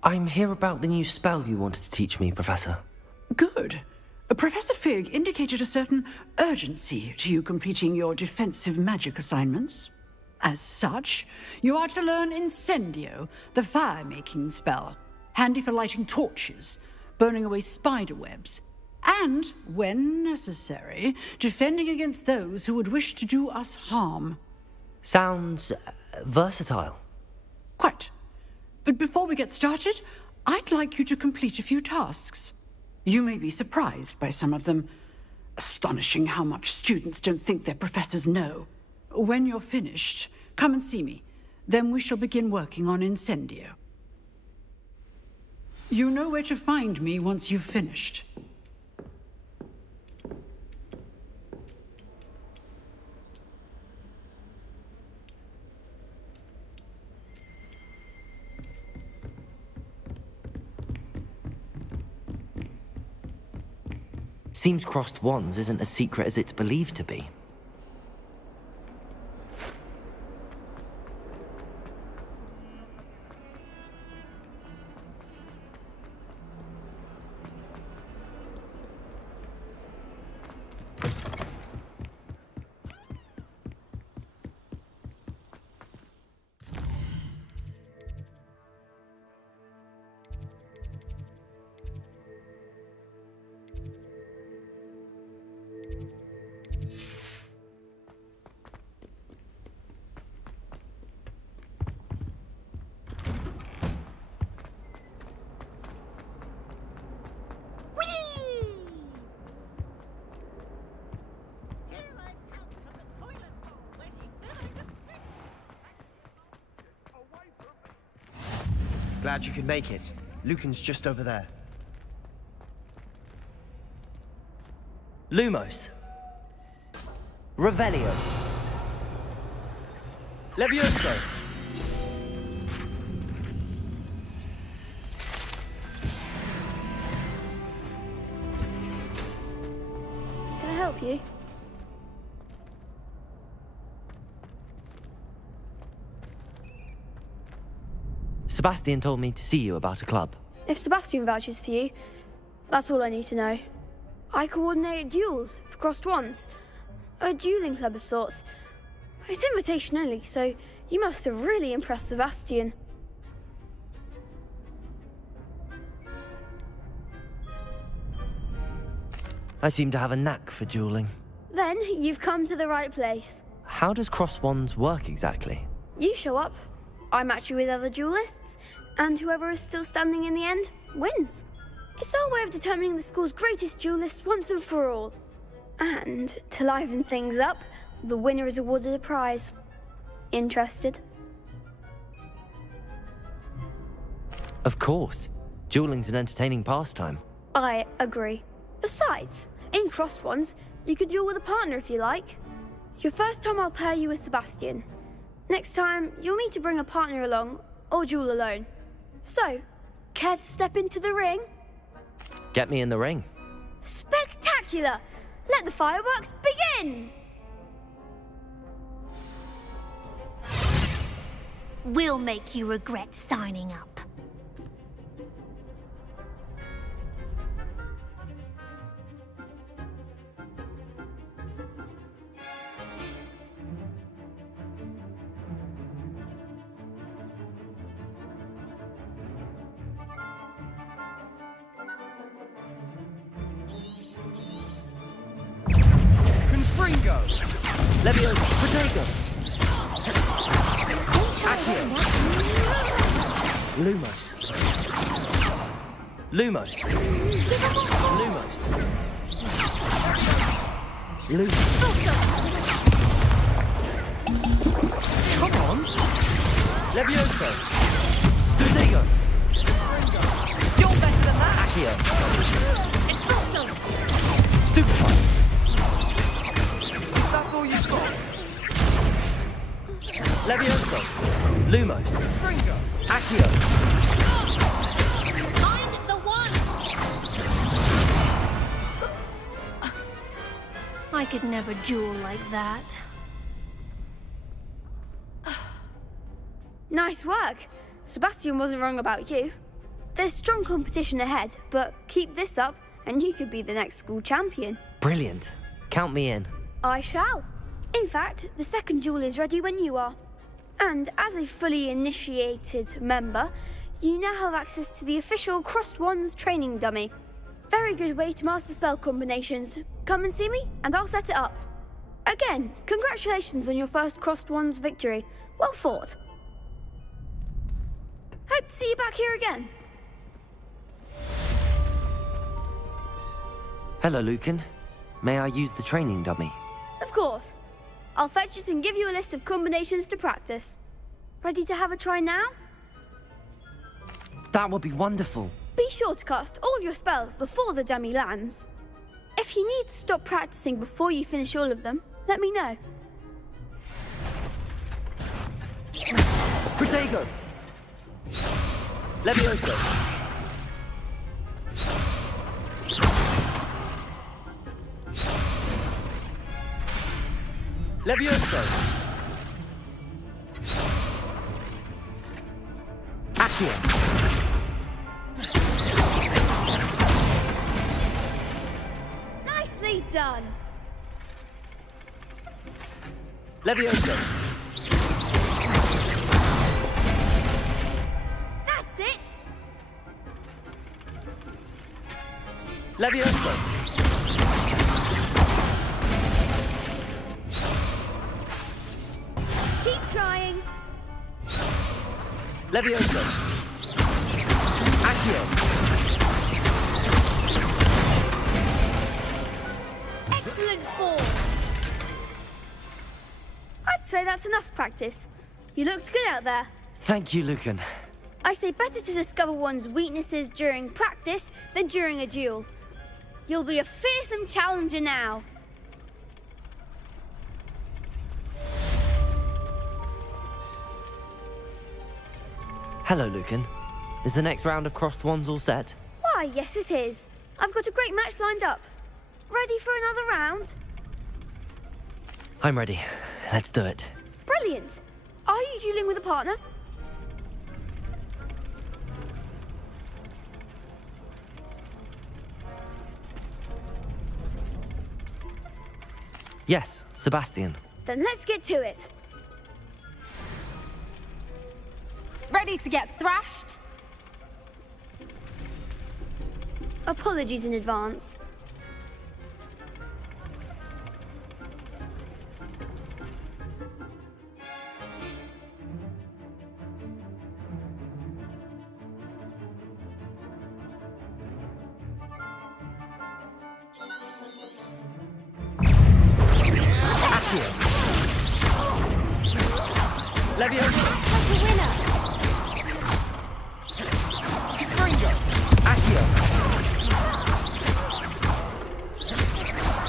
I'm here about the new spell you wanted to teach me, Professor. Good. Professor Fig indicated a certain urgency to you completing your defensive magic assignments. As such, you are to learn Incendio, the fire-making spell, handy for lighting torches, burning away spider webs, and, when necessary, defending against those who would wish to do us harm. Sounds versatile. Quite. But before we get started, I'd like you to complete a few tasks. You may be surprised by some of them. Astonishing how much students don't think their professors know. When you're finished, come and see me. Then we shall begin working on Incendio. You know where to find me once you've finished. Seems crossed wands isn't as secret as it's believed to be. Glad you could make it. Lucan's just over there. Lumos. Revelio. Levioso. Can I help you? Sebastian told me to see you about a club. If Sebastian vouches for you, that's all I need to know. I coordinate duels for crossed wands. A dueling club of sorts. It's invitation only, so you must have really impressed Sebastian. I seem to have a knack for dueling. Then you've come to the right place. How does cross wands work exactly? You show up, I match you with other duelists, and whoever is still standing in the end wins. It's our way of determining the school's greatest duelist once and for all. And to liven things up, the winner is awarded a prize. Interested? Of course. Dueling's an entertaining pastime. I agree. Besides, in crossed ones, you could duel with a partner if you like. Your first time I'll pair you with Sebastian. Next time, you'll need to bring a partner along, or duel alone. So, care to step into the ring? Get me in the ring. Spectacular! Let the fireworks begin! We'll make you regret signing up. Confringo! Levioso. Protego. Accio. Lumos. Lumos. Lumos. Lumos. Come on. Levioso. Protego. You're better than that. Accio. Stupefy. That's all you've got? Levioso. Lumos. Fringo. Accio. Find the one! I could never duel like that. Nice work. Sebastian wasn't wrong about you. There's strong competition ahead, but keep this up and you could be the next school champion. Brilliant. Count me in. I shall. In fact, the second duel is ready when you are. And as a fully initiated member, you now have access to the official Crossed Wands training dummy. Very good way to master spell combinations. Come and see me, and I'll set it up. Again, congratulations on your first Crossed Wands victory. Well fought. Hope to see you back here again. Hello, Lucan. May I use the training dummy? Of course. I'll fetch it and give you a list of combinations to practice. Ready to have a try now? That would be wonderful. Be sure to cast all your spells before the dummy lands. If you need to stop practicing before you finish all of them, let me know. Protego! Levioso! Levioso! Accio! Nicely done! Levioso! That's it! Levioso! Keep trying! Levioso! Accio! Excellent form! I'd say that's enough practice. You looked good out there. Thank you, Lucan. I say better to discover one's weaknesses during practice than during a duel. You'll be a fearsome challenger now. Hello, Lucan. Is the next round of crossed wands all set? Why, yes it is. I've got a great match lined up. Ready for another round? I'm ready. Let's do it. Brilliant. Are you dueling with a partner? Yes, Sebastian. Then let's get to it. Ready to get thrashed? Apologies in advance. Leviosa! That's the winner! Fringo! Accio!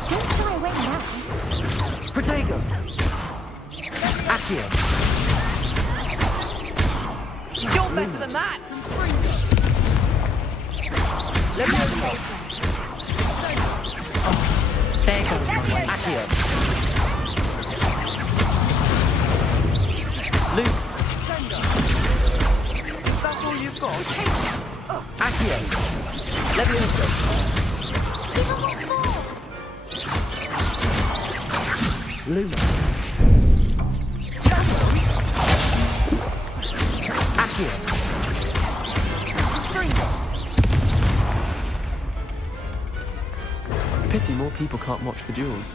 Don't shy away now. Protego! Accio! You're better than that! Leviosa! There goes Accio! Luke! Is that all you've got? Accio! Leviosa! Lumos! Accio! Pity more people can't watch the duels.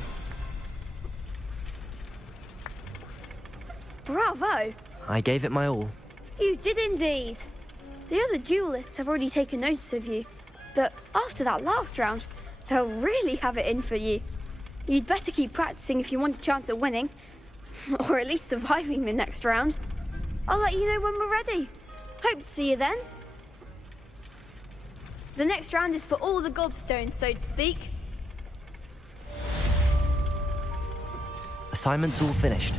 Bravo! I gave it my all. You did indeed. The other duelists have already taken notice of you, but after that last round, they'll really have it in for you. You'd better keep practicing if you want a chance at winning, or at least surviving the next round. I'll let you know when we're ready. Hope to see you then. The next round is for all the gobstones, so to speak. Assignment's all finished.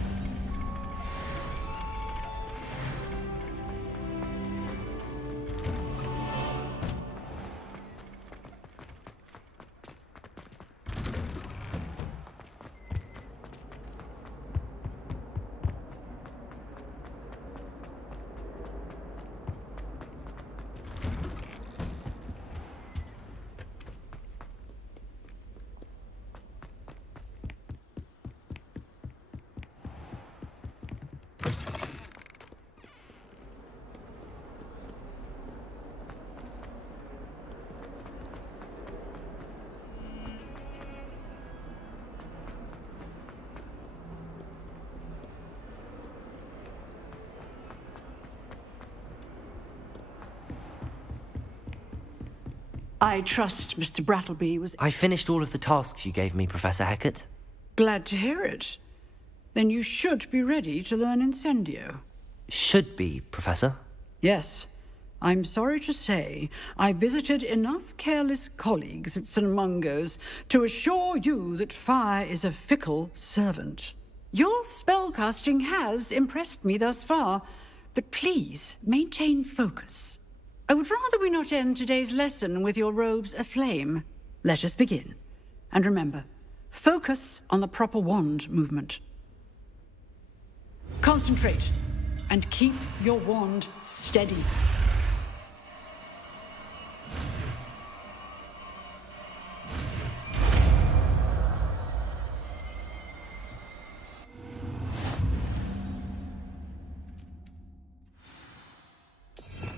I trust Mr. Brattleby was I finished all of the tasks you gave me, Professor Hecat. glad to hear it. Then you should be ready to learn Incendio. Should be, Professor. Yes. I'm sorry to say I visited enough careless colleagues at St. Mungo's to assure you that fire is a fickle servant. Your spellcasting has impressed me thus far, but please maintain focus. I would rather we not end today's lesson with your robes aflame. Let us begin. And remember, focus on the proper wand movement. Concentrate and keep your wand steady.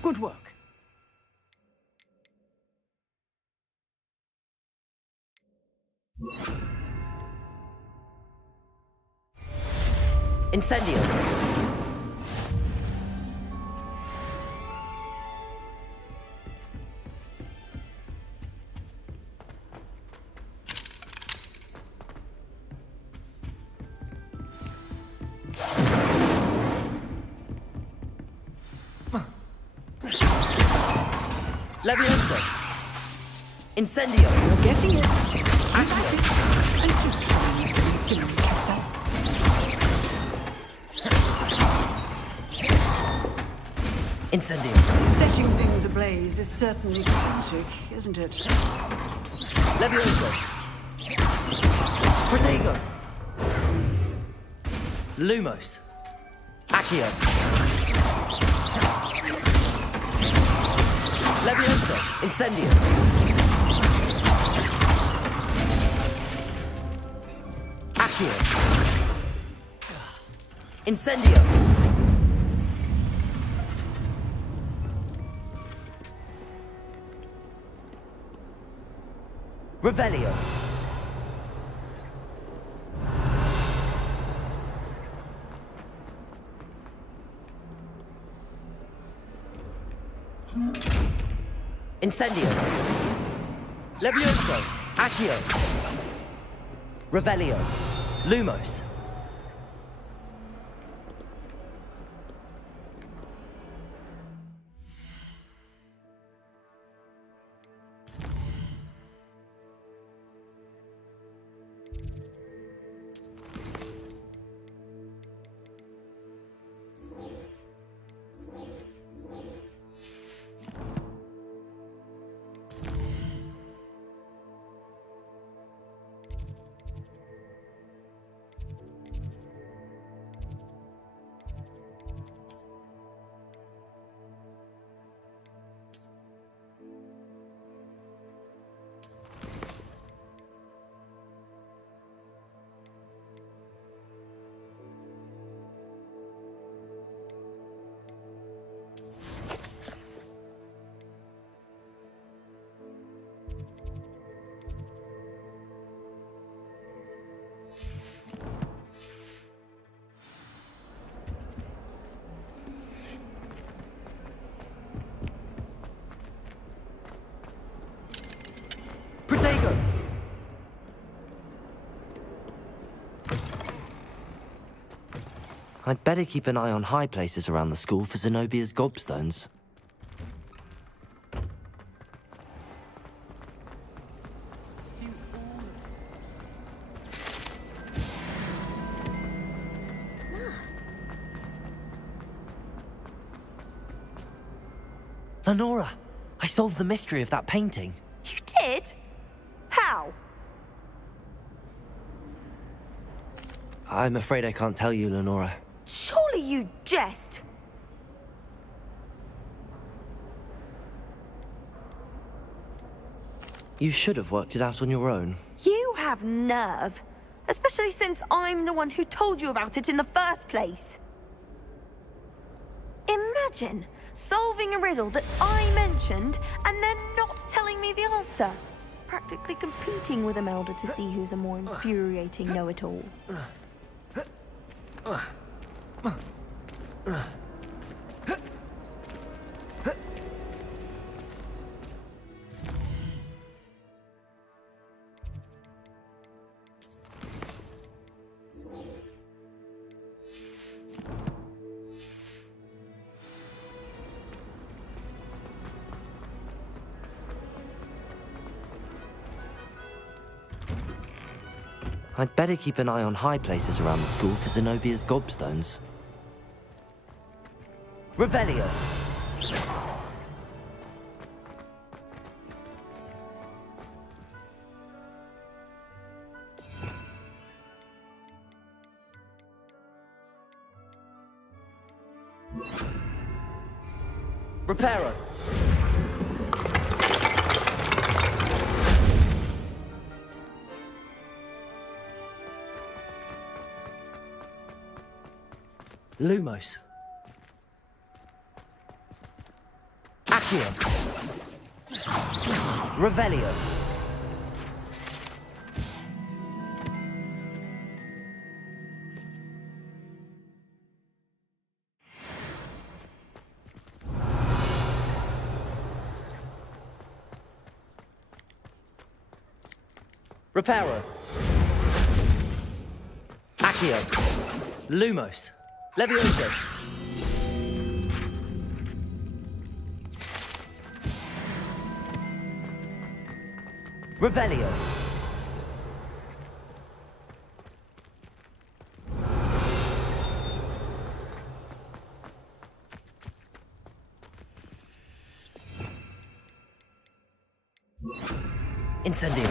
Good work. Incendio! Levioso! Incendio! You're getting it. I like it. And keep trying to insinuate yourself. Incendio! Setting things ablaze is certainly tragic, isn't it? Levioso! Protego! Lumos! Accio! Levioso! Incendio! Accio! Incendio! Revelio! Incendio! Levioso! Accio! Revelio! Lumos! Protego! I'd better keep an eye on high places around the school for Zenobia's gobstones. Lenora, I solved the mystery of that painting. You did? How? I'm afraid I can't tell you, Lenora. Surely you jest. You should have worked it out on your own. You have nerve. Especially since I'm the one who told you about it in the first place. Imagine solving a riddle that I mentioned and then not telling me the answer. Practically competing with Imelda to see who's a more infuriating know-it-all. I'd better keep an eye on high places around the school for Zenobia's gobstones. Revelio! Reparo! Lumos. Accio. Revelio. Reparo. Accio. Lumos. Levioso. Revelio. Incendio.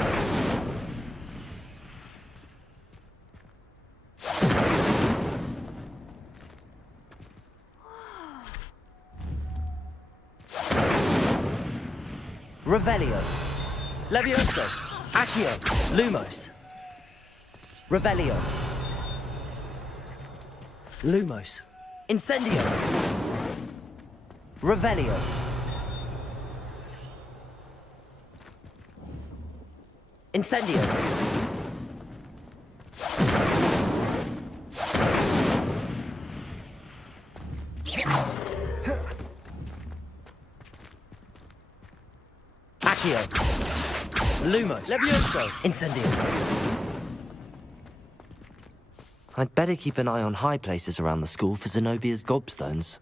Revelio. Levioso. Accio. Lumos. Revelio. Lumos. Incendio. Revelio. Incendio. Accio. Lumo. Levioso. Incendio. I'd better keep an eye on high places around the school for Zenobia's gobstones.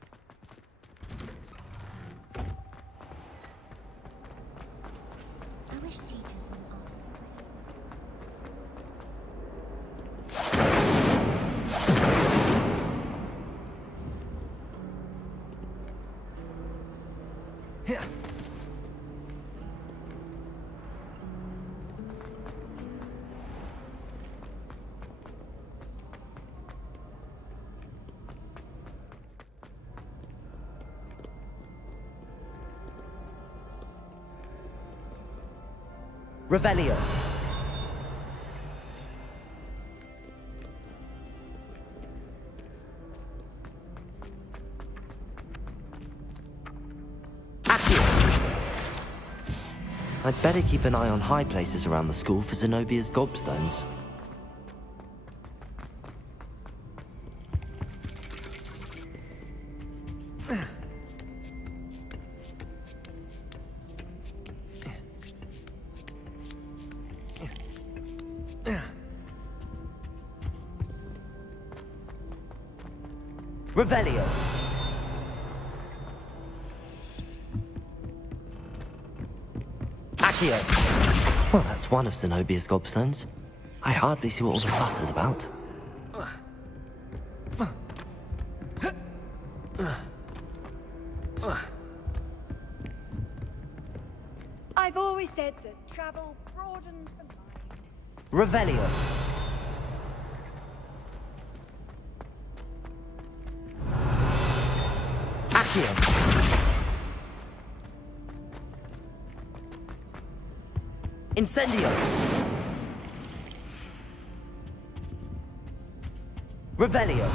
I wish teachers wouldn't Revelio. I'd better keep an eye on high places around the school for Zenobia's gobstones. Revelio. Accio. Well, that's one of Zenobia's gobstones. I hardly see what all the fuss is about. I've always said that travel broadens the mind. Revelio. Accio. Incendio. Revelio.